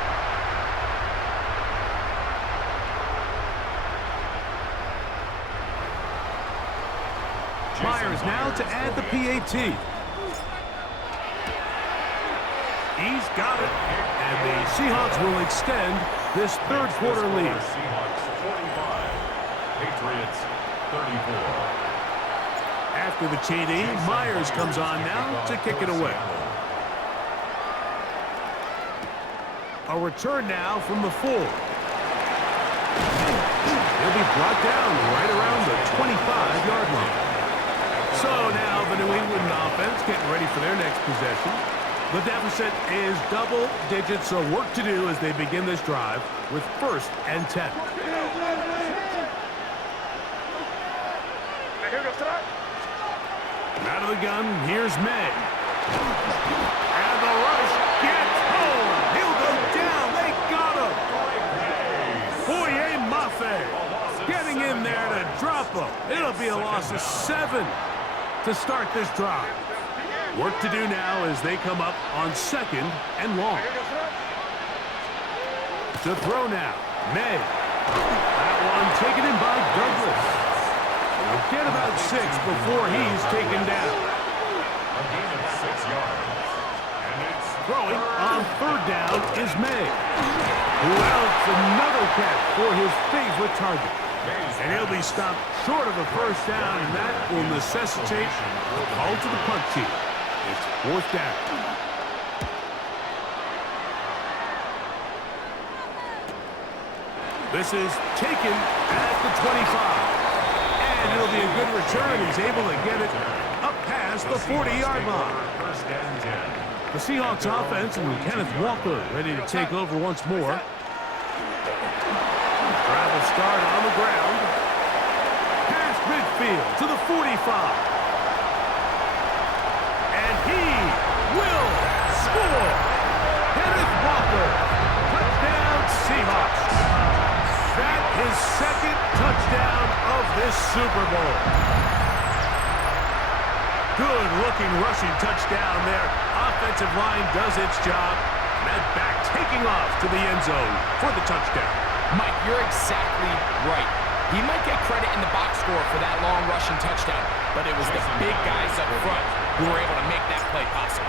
Myers now to add the PAT. He's got it. And the Seahawks will extend this 3rd quarter lead. Seahawks 45, Patriots 34. After the TD, Myers comes on now to kick it away. A return now from the 4. He'll be brought down right around the 25-yard line. So now the New England offense getting ready for their next possession. The deficit is double digits, so work to do as they begin this drive with 1st and 10. Out of the gun, here's May. And the rush gets home. He'll go down. They got him. Foye Mafe getting in there to drop him. It'll be a loss of 7 to start this drive. Work to do now as they come up on 2nd and long. To throw now, May. That one taken in by Douglas. They'll get about 6 before he's taken down. A gain of 6 yards. And it's Throwing on 3rd down is May. Well, it's another catch for his favorite target. And he'll be stopped short of a 1st down, and that will necessitate a call to the punt team. It's 4th down. This is taken at the 25. And it'll be a good return. He's able to get it up past the 40-yard line. 1st and 10. The Seahawks offense and Kenneth Walker ready to take over once more. Travel start on the ground. Past midfield to the 45. And he will score. Kenneth Walker. Touchdown, Seahawks. That is 2nd touchdown of this Super Bowl. Good-looking rushing touchdown there. Offensive line does its job. That back taking off to the end zone for the touchdown. Mike, you're exactly right. He might get credit in the box score for that long rushing touchdown, but it was the big guys up front who were able to make that play possible.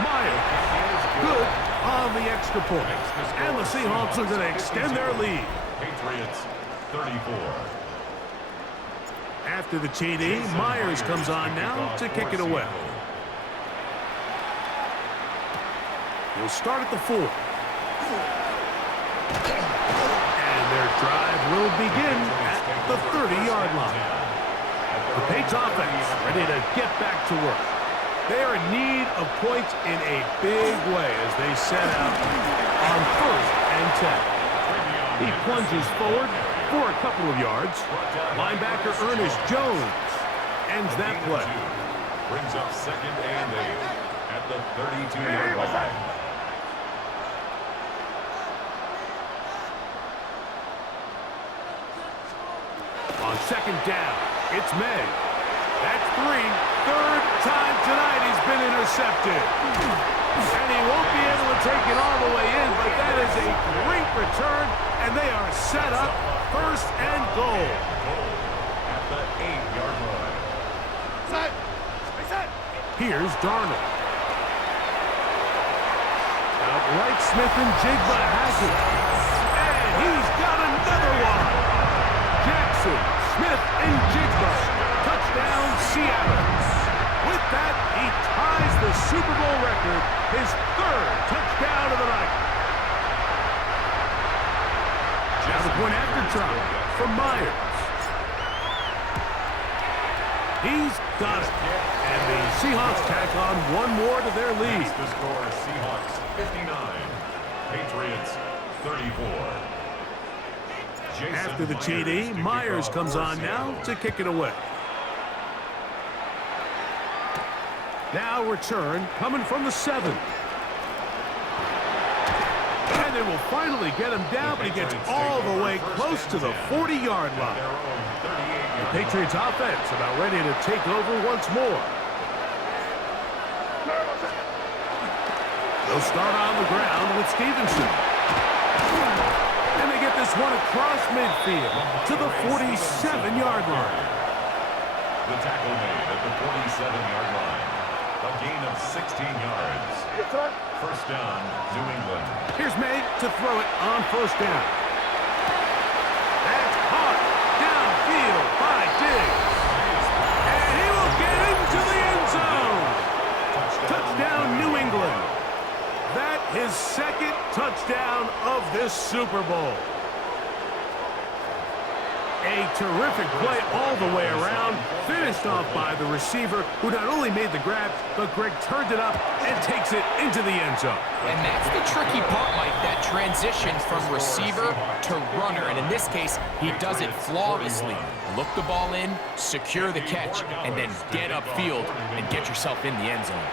Myers good on the extra point. And the Seahawks are going to extend their lead. Patriots 34. After the TD, Myers comes on now to kick it away. He'll start at the 4. And their drive will begin at the 30-yard line. The Patriots offense ready to get back to work. They are in need of points in a big way as they set out on 1st and 10. He plunges forward for a couple of yards. Linebacker Ernest Jones ends that play. Brings up 2nd and 8 at the 32-yard line. On 2nd down, it's May. That's 3. 3rd time tonight he's been intercepted. And he won't be able to take it all the way in, but that is a great return, and they are set up 1st and goal. At the 8-yard line. Here's Darnold. Outright Smith and Jigba has it. And he's got another one. Jackson, Smith, and Jigba. Touchdown, Seattle. With that, he ties the Super Bowl record, his 3rd touchdown of the night. Now the point after try from Myers. He's got it. And the Seahawks tack on one more to their lead. The score is Seahawks 59, Patriots 34. After the TD, Myers comes on now to kick it away. Now return coming from the 7. And they will finally get him down, but he gets all the way close to the 40-yard line. The Patriots offense about ready to take over once more. They'll start on the ground with Stevenson. And they get this one across midfield to the 47-yard line. The tackle made at the 47-yard line. A gain of 16 yards. 1st down, New England. Here's May to throw it on 1st down. That's caught downfield by Diggs. And he will get into the end zone. Touchdown, New England. That his 2nd touchdown of this Super Bowl. A terrific play all the way around, finished off by the receiver, who not only made the grab, but Greg turned it up and takes it into the end zone. And that's the tricky part, Mike, that transition from receiver to runner. And in this case, he does it flawlessly. Look the ball in, secure the catch, and then get upfield and get yourself in the end zone.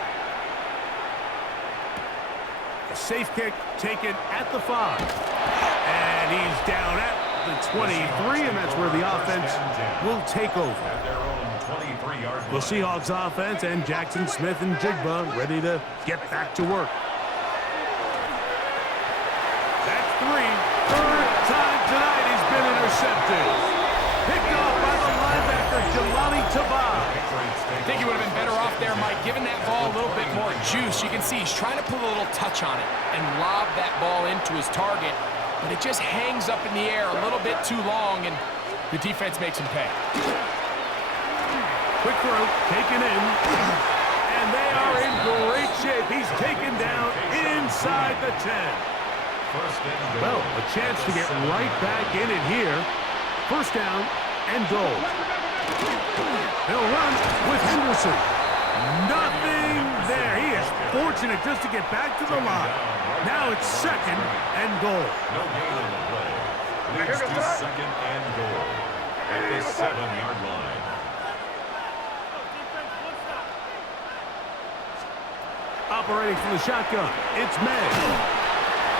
A safe kick taken at the 5. And he's down at the 23, and that's where the offense will take over. The Seahawks offense and Jackson, Smith, and Jigba ready to get back to work. That's 3. 3rd time tonight he's been intercepted. Picked off by the linebacker, Jelani Tabah. I think he would have been better off there, Mike, giving that ball a little bit more juice. You can see he's trying to put a little touch on it and lob that ball into his target, but it just hangs up in the air a little bit too long, and the defense makes him pay. Quick throw, taken in, and they are in great shape. He's taken down inside the 10. Well, a chance to get right back in it here. 1st down and goal. They'll run with Henderson. Nothing there. He is fortunate just to get back to the line. Now it's 2nd and goal. No gain on the play. Leads to 2nd and goal at the 7-yard line. Operating from the shotgun, it's May.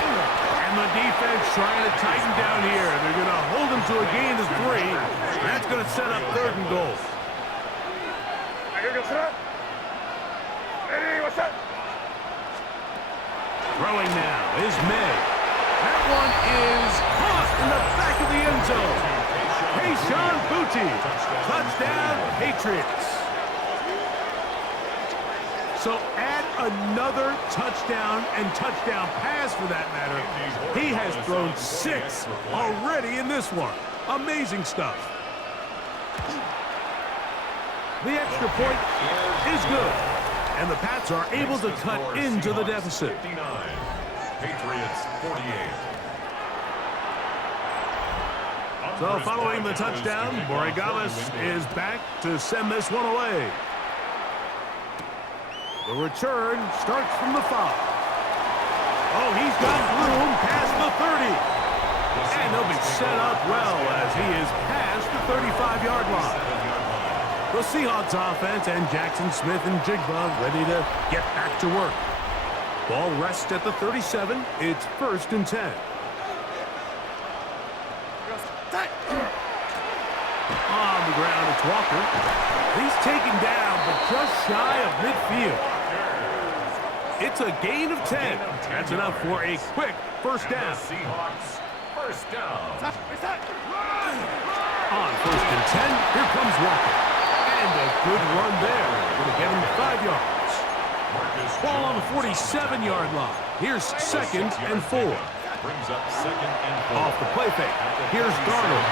And the defense trying to tighten down here. They're going to hold him to a gain of 3. That's going to set up 3rd and goal. Throwing now is May. That one is caught in the back of the end zone. Kayshon Boutte. Touchdown, Patriots. So add another touchdown and touchdown pass for that matter. He has thrown 6 already in this one. Amazing stuff. The extra point is good. And the Pats are able to cut into the deficit. 59, Patriots 48. So following the touchdown, Borregales is back to send this one away. The return starts from the 5. Oh, he's got room past the 30. And he'll be set up well as he is past the 35-yard line. The Seahawks offense and Jackson Smith and Jigba ready to get back to work. Ball rests at the 37. It's 1st and 10. On the ground, it's Walker. He's taken down, but just shy of midfield. It's a gain of 10. That's enough for a quick first down. Seahawks first down. On 1st and 10, here comes Walker. And a good run there. Going to get him 5 yards. Ball on the 47-yard line. Here's 2nd and 4. Brings up 2nd and 4. Off the play fake. Here's Darnold.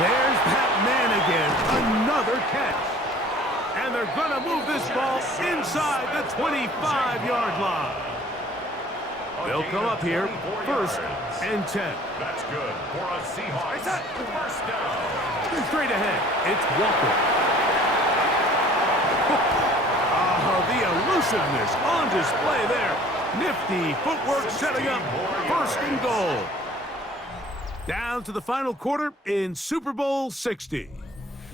There's that man again. Another catch. And they're going to move this ball inside the 25-yard line. They'll come up here 1st and 10. That's good for a Seahawks first down. Straight ahead, it's Walker. Oh, the elusiveness on display there. Nifty footwork setting up 1st and goal. Down to the final quarter in Super Bowl 60.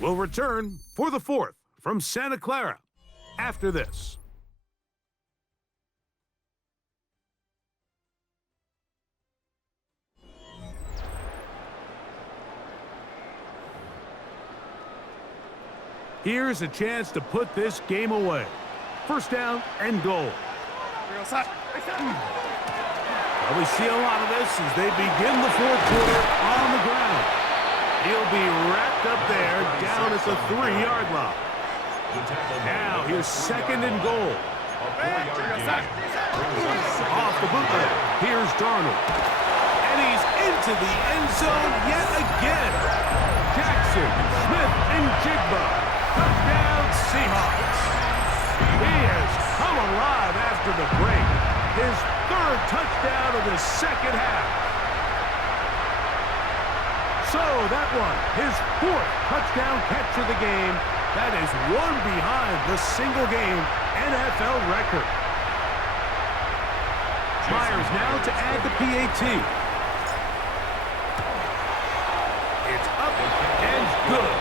We'll return for the 4th from Santa Clara after this. Here's a chance to put this game away. 1st down and goal. We see a lot of this as they begin the 4th quarter on the ground. He'll be wrapped up there down at the 3-yard line. Now here's 2nd and goal. Off the bootleg. Here's Darnold. And he's into the end zone yet again. Jackson, Smith, and Jigba. Touchdown Seahawks. He has come alive after the break. His 3rd touchdown of the 2nd half. So that one, his 4th touchdown catch of the game. That is one behind the single-game NFL record. Myers now to add the PAT. It's up and good.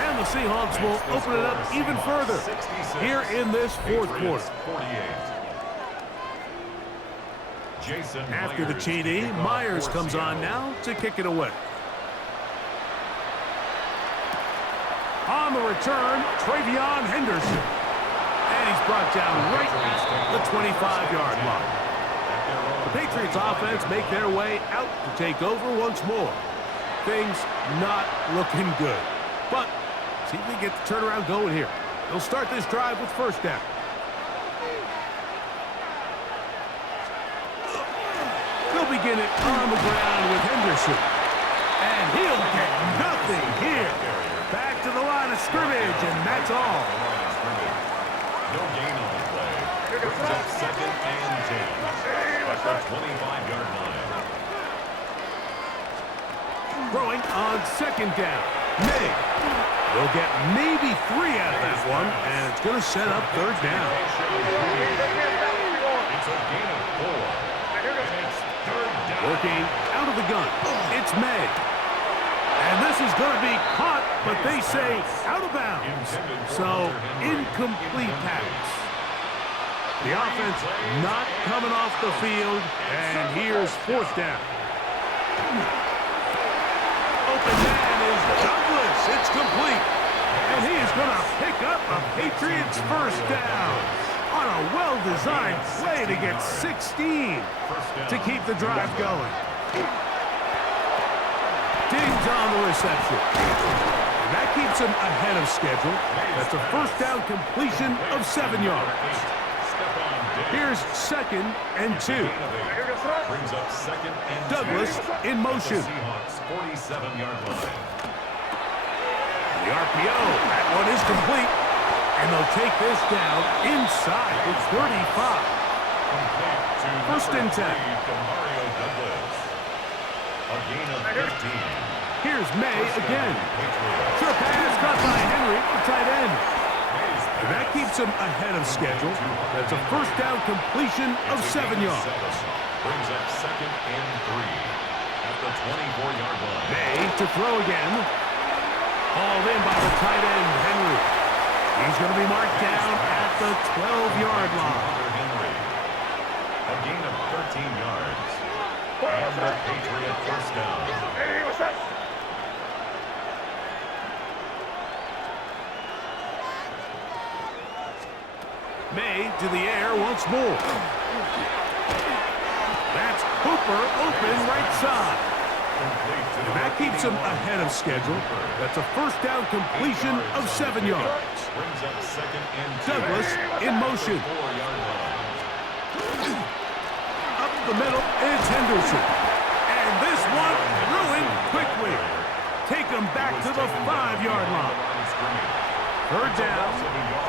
And the Seahawks will open it up even further here in this 4th quarter. After the TD, Myers comes on now to kick it away. On the return, Travion Henderson. And he's brought down right at the 25-yard line. The Patriots offense make their way out to take over once more. Things not looking good. But see if they get the turnaround going here. They'll start this drive with 1st down. They'll begin it on the ground with Henderson. And he'll get nothing here. Back to the line of scrimmage, and that's all. No gain on the play. Brings up 2nd and 10. At the 25-yard line. Throwing on 2nd down. May. They'll get maybe 3 out of that one, and it's going to set up 3rd down. It's a gain of 4. And it's 3rd down. Working out of the gun. It's May. And this is going to be caught, but they say out of bounds. So, incomplete pass. The offense not coming off the field, and here's 4th down. Open man is Douglas. It's complete. And he is going to pick up a Patriots first down on a well-designed play to get 16 to keep the drive going. Diggs on the reception. And that keeps him ahead of schedule. That's a first down completion of 7 yards. Here's 2nd and 2. Brings up 2nd and 2. Douglas in motion. Seahawks 47-yard line. The RPO. That one is complete. And they'll take this down inside the 35. First and 10. A gain of 15. Here's May again. Short pass caught by Henry, the tight end. And that keeps him ahead of schedule. That's a first down completion of 7 yards. Brings up 2nd and 3 at the 24-yard line. May to throw again. Hauled in by the tight end, Henry. He's going to be marked down at the 12-yard line. Henry. A gain of 13 yards. And the Patriot first down. May to the air once more. That's Hooper open right side. And that keeps him ahead of schedule. That's a first down completion of 7 yards. Brings up 2nd and 2. Douglas in motion. 4-yard line. Up the middle, it's Henderson. And this one ruined quickly. Take him back to the 5-yard line. Third down,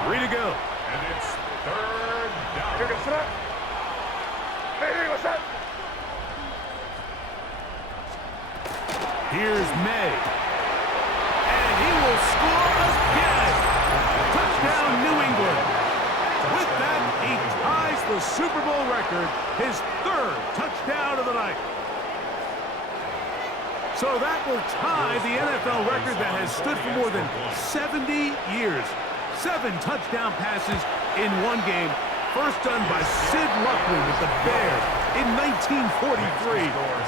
3 to go. And it's third down. Here's May. And he will score again. Touchdown, New England. With that, he ties the Super Bowl record, his 3rd touchdown of the night. So that will tie the NFL record that has stood for more than 70 years. 7 touchdown passes in one game. First done by Sid Luckman with the Bears in 1943.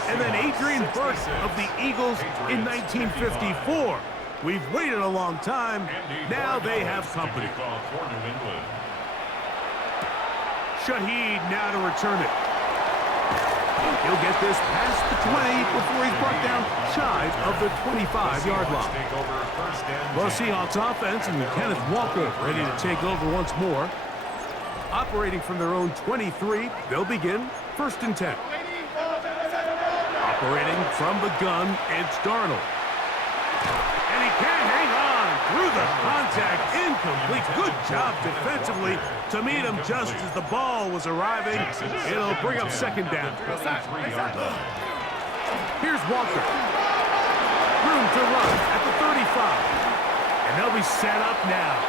And then Adrian Burke of the Eagles in 1954. We've waited a long time. Now they have company. Shaheed now to return it. He'll get this past the 20 before he's brought down shy of the 25-yard line. Well, Seahawks offense and Kenneth Walker ready to take over once more. Operating from their own 23, they'll begin 1st and 10. Operating from the gun, it's Darnold. And he can't hang on through the contact, incomplete. Good job defensively to meet him just as the ball was arriving. It'll bring up 2nd down. Here's Walker. Room to run at the 35. And they'll be set up now.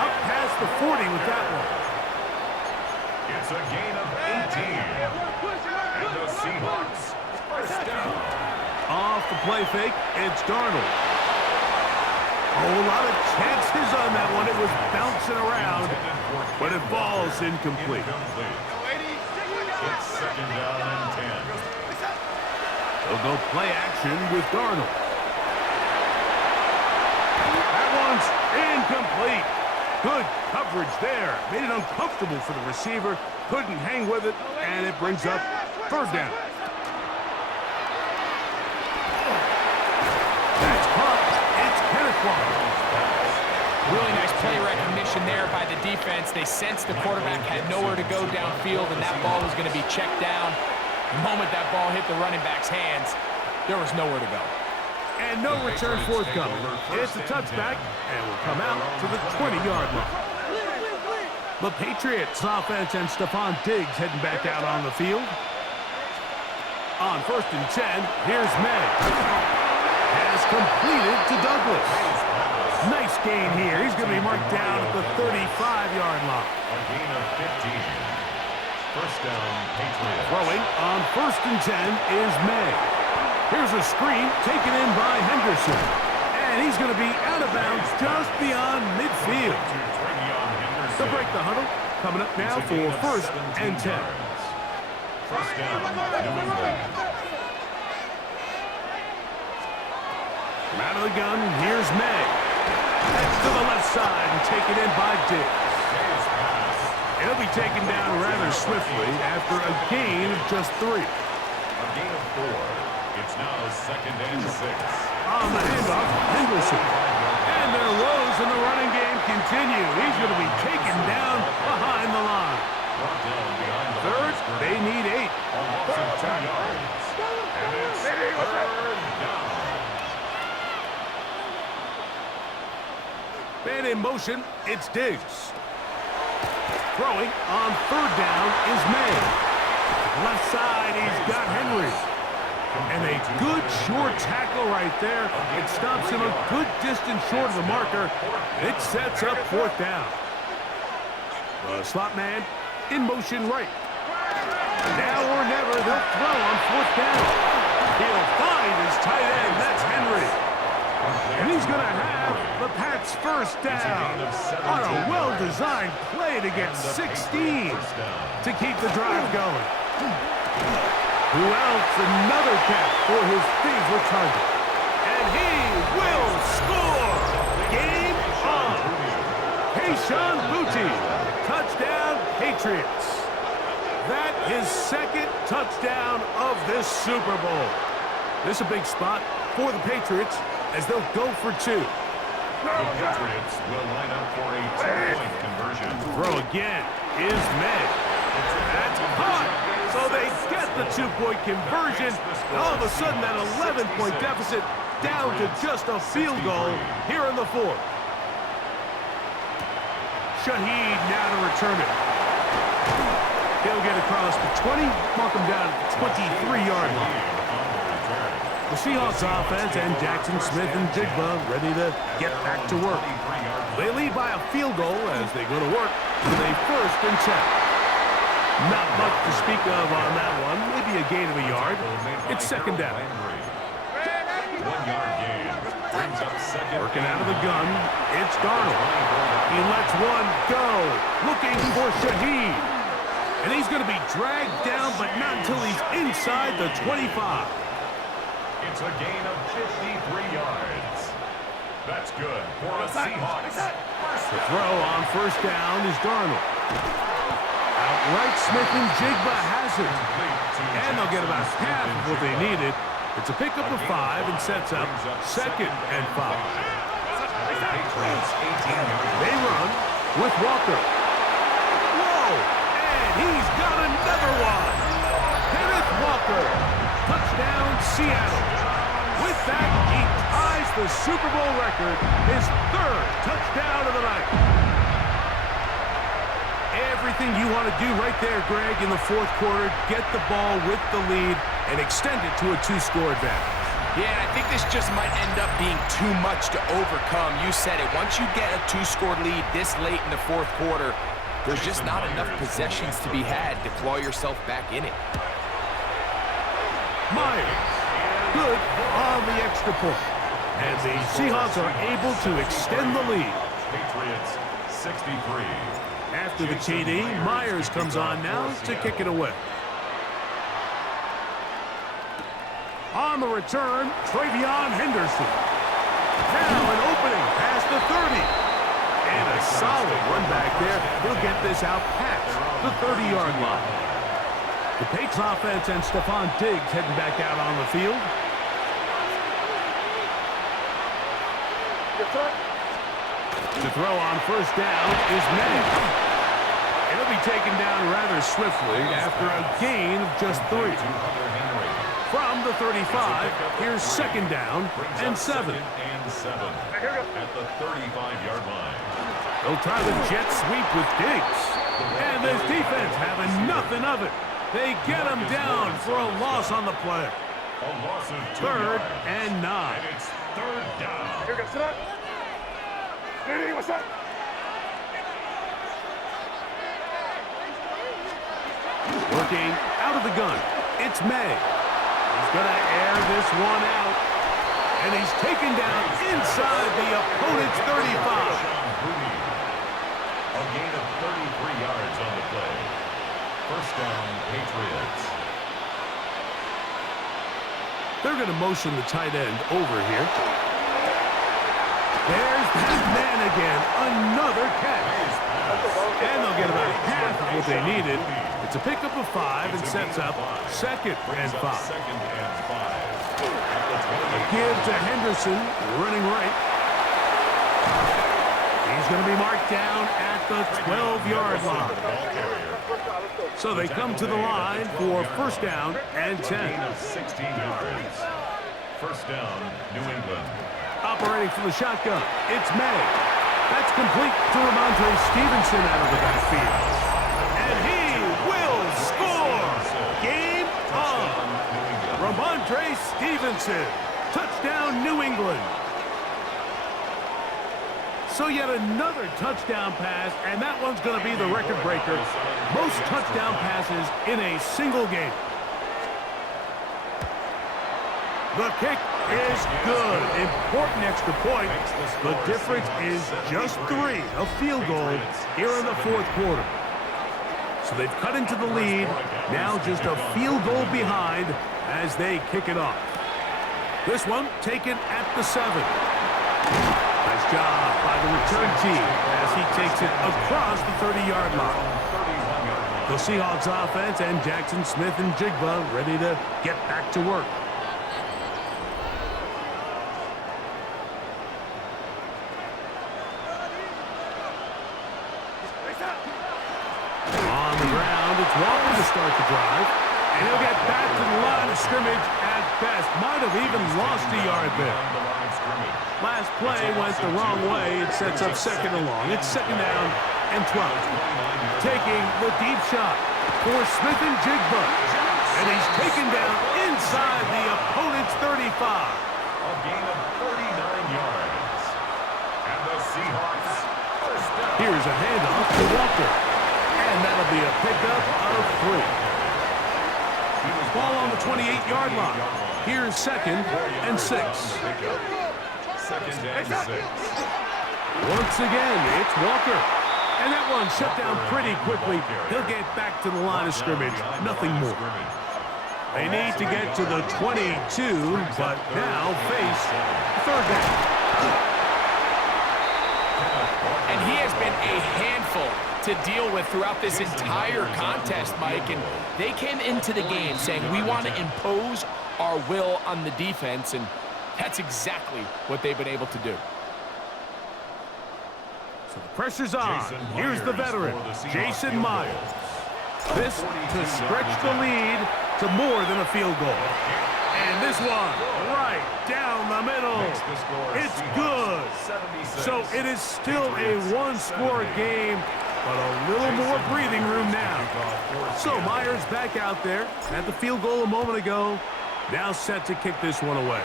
Up past the 40 with that one. It's a gain of 18. And the Seahawks first down. Off the play fake, it's Darnold. Oh, a lot of chances on that one. It was bouncing around, but it falls incomplete. It's 2nd down and 10. They'll go play action with Darnold. That one's incomplete. Good coverage there. Made it uncomfortable for the receiver. Couldn't hang with it, and it brings up 3rd down. That's caught. It's Kenneth Walker. Really nice play recognition there by the defense. They sensed the quarterback had nowhere to go downfield, and that ball was going to be checked down. The moment that ball hit the running back's hands, there was nowhere to go. And no return forthcoming. It's a touchback, and will come out to the 20-yard line. The Patriots offense and Stephon Diggs heading back out on the field. On 1st and 10, here's May. Has completed to Douglas. Nice gain here. He's going to be marked down at the 35-yard line. A gain of 15. First down, Patriots. Throwing on 1st and 10 is May. Here's a screen taken in by Henderson. And he's going to be out of bounds just beyond midfield. They'll break the huddle. Coming up now for 1st and 10. First down, New England. From out of the gun, here's May. That's to the left side and taken in by Diggs. He'll be taken down rather swiftly after a gain of just 3. A gain of 4. It's now 2nd and 6. On the handoff, Henderson. And their woes in the running game continue. He's going to be taken down behind the line. Third, they need 8. A loss of 2 yards. And it's third down. Man in motion, it's Diggs. Throwing on third down is May. Left side, he's got Henry. And a good short tackle right there. It stops him a good distance short of the marker. It sets up fourth down. The slot man in motion right. Now or never, they'll throw on fourth down. He'll find his tight end. That's Henry. And he's going to have the Pats first down on a well-designed play to get 16 to keep the drive going. Who else? Another catch for his favorite target. And he will score! Game on! Kayshon Boutte, touchdown Patriots. That is second touchdown of this Super Bowl. This is a big spot for the Patriots as they'll go for 2. The Patriots will line up for a 2-point conversion. Throw again is May. That's caught. So they get the 2-point conversion. All of a sudden, that 11-point deficit down to just a field goal here in the fourth. Shaheed now to return it. He'll get across the 20, mark him down at the 23-yard line. The Seahawks offense and Jackson Smith and Jigba ready to get back to work. They lead by a field goal as they go to work with a 1st and 10. Not much to speak of on that one. Maybe a gain of a yard. It's second down. 1-yard gain. Brings up second. Working out of the gun. It's Darnold. He lets one go. Looking for Shaheed. And he's going to be dragged down, but not until he's inside the 25. It's a gain of 53 yards. That's good for the Seahawks. The throw on first down is Darnold. Outright Smith and Jigba has it. And they'll get about half of what they needed. It's a pickup of 5 and sets up second and 5. They run with Walker. Whoa! And he's got another one. Kenneth Walker. Touchdown, Seattle. With that, he ties the Super Bowl record, his 3rd touchdown of the night. Everything you want to do right there, Greg, in the fourth quarter, get the ball with the lead and extend it to a 2-score advantage. Yeah, and I think this just might end up being too much to overcome. You said it. Once you get a 2-score lead this late in the fourth quarter, there's just not enough possessions to be had to claw yourself back in it. Myers, good on the extra point. And the Seahawks are able to extend the lead. Patriots 63. After the TD, Myers comes on now to kick it away. On the return, Travion Henderson. Now an opening past the 30. And a solid run back there. He'll get this out past the 30-yard line. The Patriots offense and Stephon Diggs heading back out on the field. To throw on first down is May. It'll be taken down rather swiftly after a gain of just 3. From the 35, here's second down and 7. At the 35-yard line. They'll try the jet sweep with Diggs. And this defense having nothing of it. They get him down for a loss on the play. A loss of 2 Third yards. and 9. And it's third down. What's up? Working out of the gun. It's May. He's going to air this one out. And he's taken down inside the opponent's 35. A gain of 33 yards on the play. First down, Patriots. They're going to motion the tight end over here. There's that man again. Another catch. And they'll get about half of what they needed. It's a pickup of 5 and sets up second and 5. A give to Henderson, running right. is going to be marked down at the 12-yard line. So they come to the line for first down and 10. Gain of 16 yards. First down, New England. Operating from the shotgun, it's May. That's complete to Ramondre Stevenson out of the backfield. And he will score! Game on! Ramondre Stevenson. Touchdown, New England. So yet another touchdown pass, and that one's going to be the record breaker. Most touchdown passes in a single game. The kick is good. Important extra point. The difference is just 3, a field goal here in the fourth quarter. So they've cut into the lead. Now just a field goal behind as they kick it off. This one taken at the 7. Nice job by the return team as he takes it across the 30-yard line. The Seahawks offense and Jackson Smith and Jigba ready to get back to work. On the ground, it's Walker to start the drive. And he'll get back to the line of scrimmage at best. Might have even lost a yard there. Last play went the wrong way. It sets up second and long. It's second down and 12. Taking the deep shot for Smith and Jigba. And he's taken down inside the opponent's 35. A gain of 39 yards. And the Seahawks first down. Here's a handoff to Walker. And that'll be a pickup of 3. Ball on the 28-yard line. Here's second and 6. Second and 6. Once again, it's Walker. And that one shut down pretty quickly. He'll get back to the line of scrimmage. Nothing more. They need to get to the 22, but now face third down. And he has been a handful to deal with throughout this entire contest, Mike. And they came into the game saying, we want to impose our will on the defense, and that's exactly what they've been able to do. So the pressure's on. Here's the veteran, Jason Myers. This to stretch the lead to more than a field goal. And this one right down the middle. It's good. So it is still a one-score game, but a little more breathing room now. So Myers back out there. Had the field goal a moment ago. Now set to kick this one away.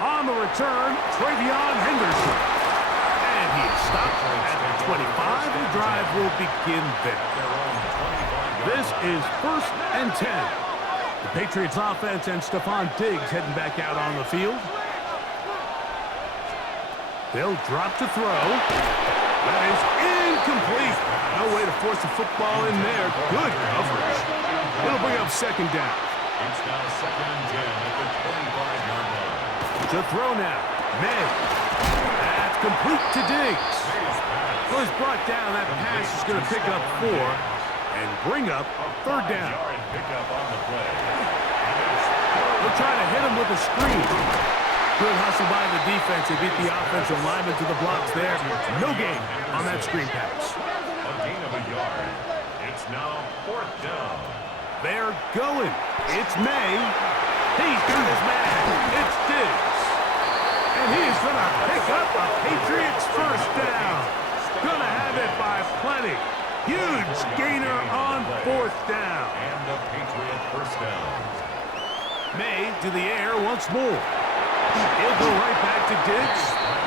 On the return, Travion Henderson. And he is stopped at the 25. The drive will begin there. This is first and 10. The Patriots offense and Stephon Diggs heading back out on the field. They'll drop to throw. That is incomplete. No way to force the football in there. Good coverage. It'll bring up second down. It's now second and 10 at the 25-yard line. To throw now. May. That's complete to Diggs. Was brought down. That pass is going to pick up 4 and bring up third down. They'll try to hit him with a screen. Good hustle by the defense. They beat the offensive lineman to the blocks there. No gain on that screen pass. A gain of a yard. It's now fourth down. They're going. It's May. He's got his man. It's Diggs. And he's going to pick up a Patriots first down. Going to have it by plenty. Huge gainer on fourth down. And the Patriot first down. May to the air once more. He'll go right back to Diggs.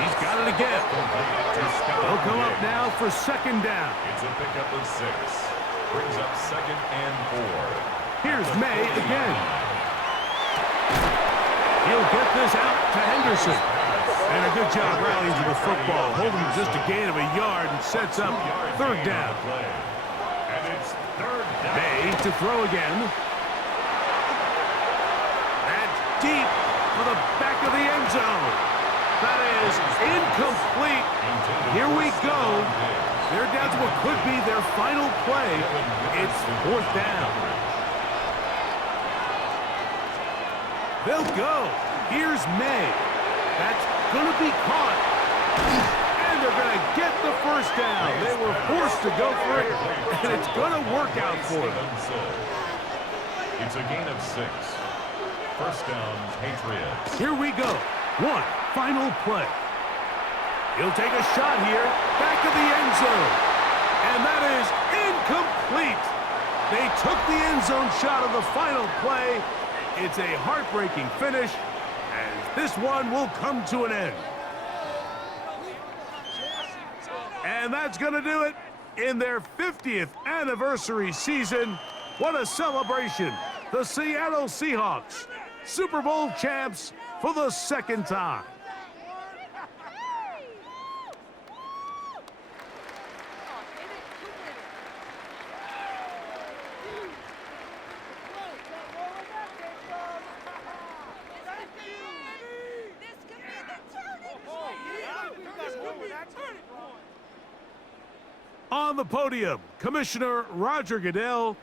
He's got it again. They'll come up now for second down. It's a pickup of 6. Brings up second and 4. Here's May again. He'll get this out to Henderson. And a good job rallying to the football. Holding just a gain of a yard and sets up third down. And it's third down. May to throw again. That's deep for the back of the end zone. That is incomplete. Here we go. They're down to what could be their final play. It's fourth down. They'll go. Here's May. That's going to be caught. And they're going to get the first down. They were forced to go for it, and it's going to work out for them. It's a gain of 6. First down, Patriots. Here we go. One final play. He'll take a shot here, back of the end zone. And that is incomplete. They took the end zone shot of the final play. It's a heartbreaking finish, as this one will come to an end. And that's going to do it in their 50th anniversary season. What a celebration. The Seattle Seahawks, Super Bowl champs for the second time. On the podium, Commissioner Roger Goodell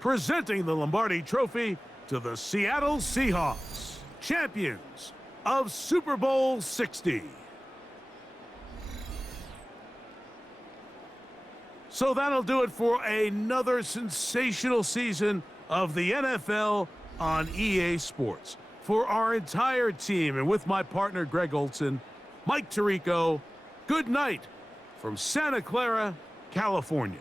presenting the Lombardi Trophy to the Seattle Seahawks, champions of Super Bowl 60. So that'll do it for another sensational season of the NFL on EA Sports. For our entire team and with my partner Greg Olson, Mike Tirico, good night from Santa Clara, California.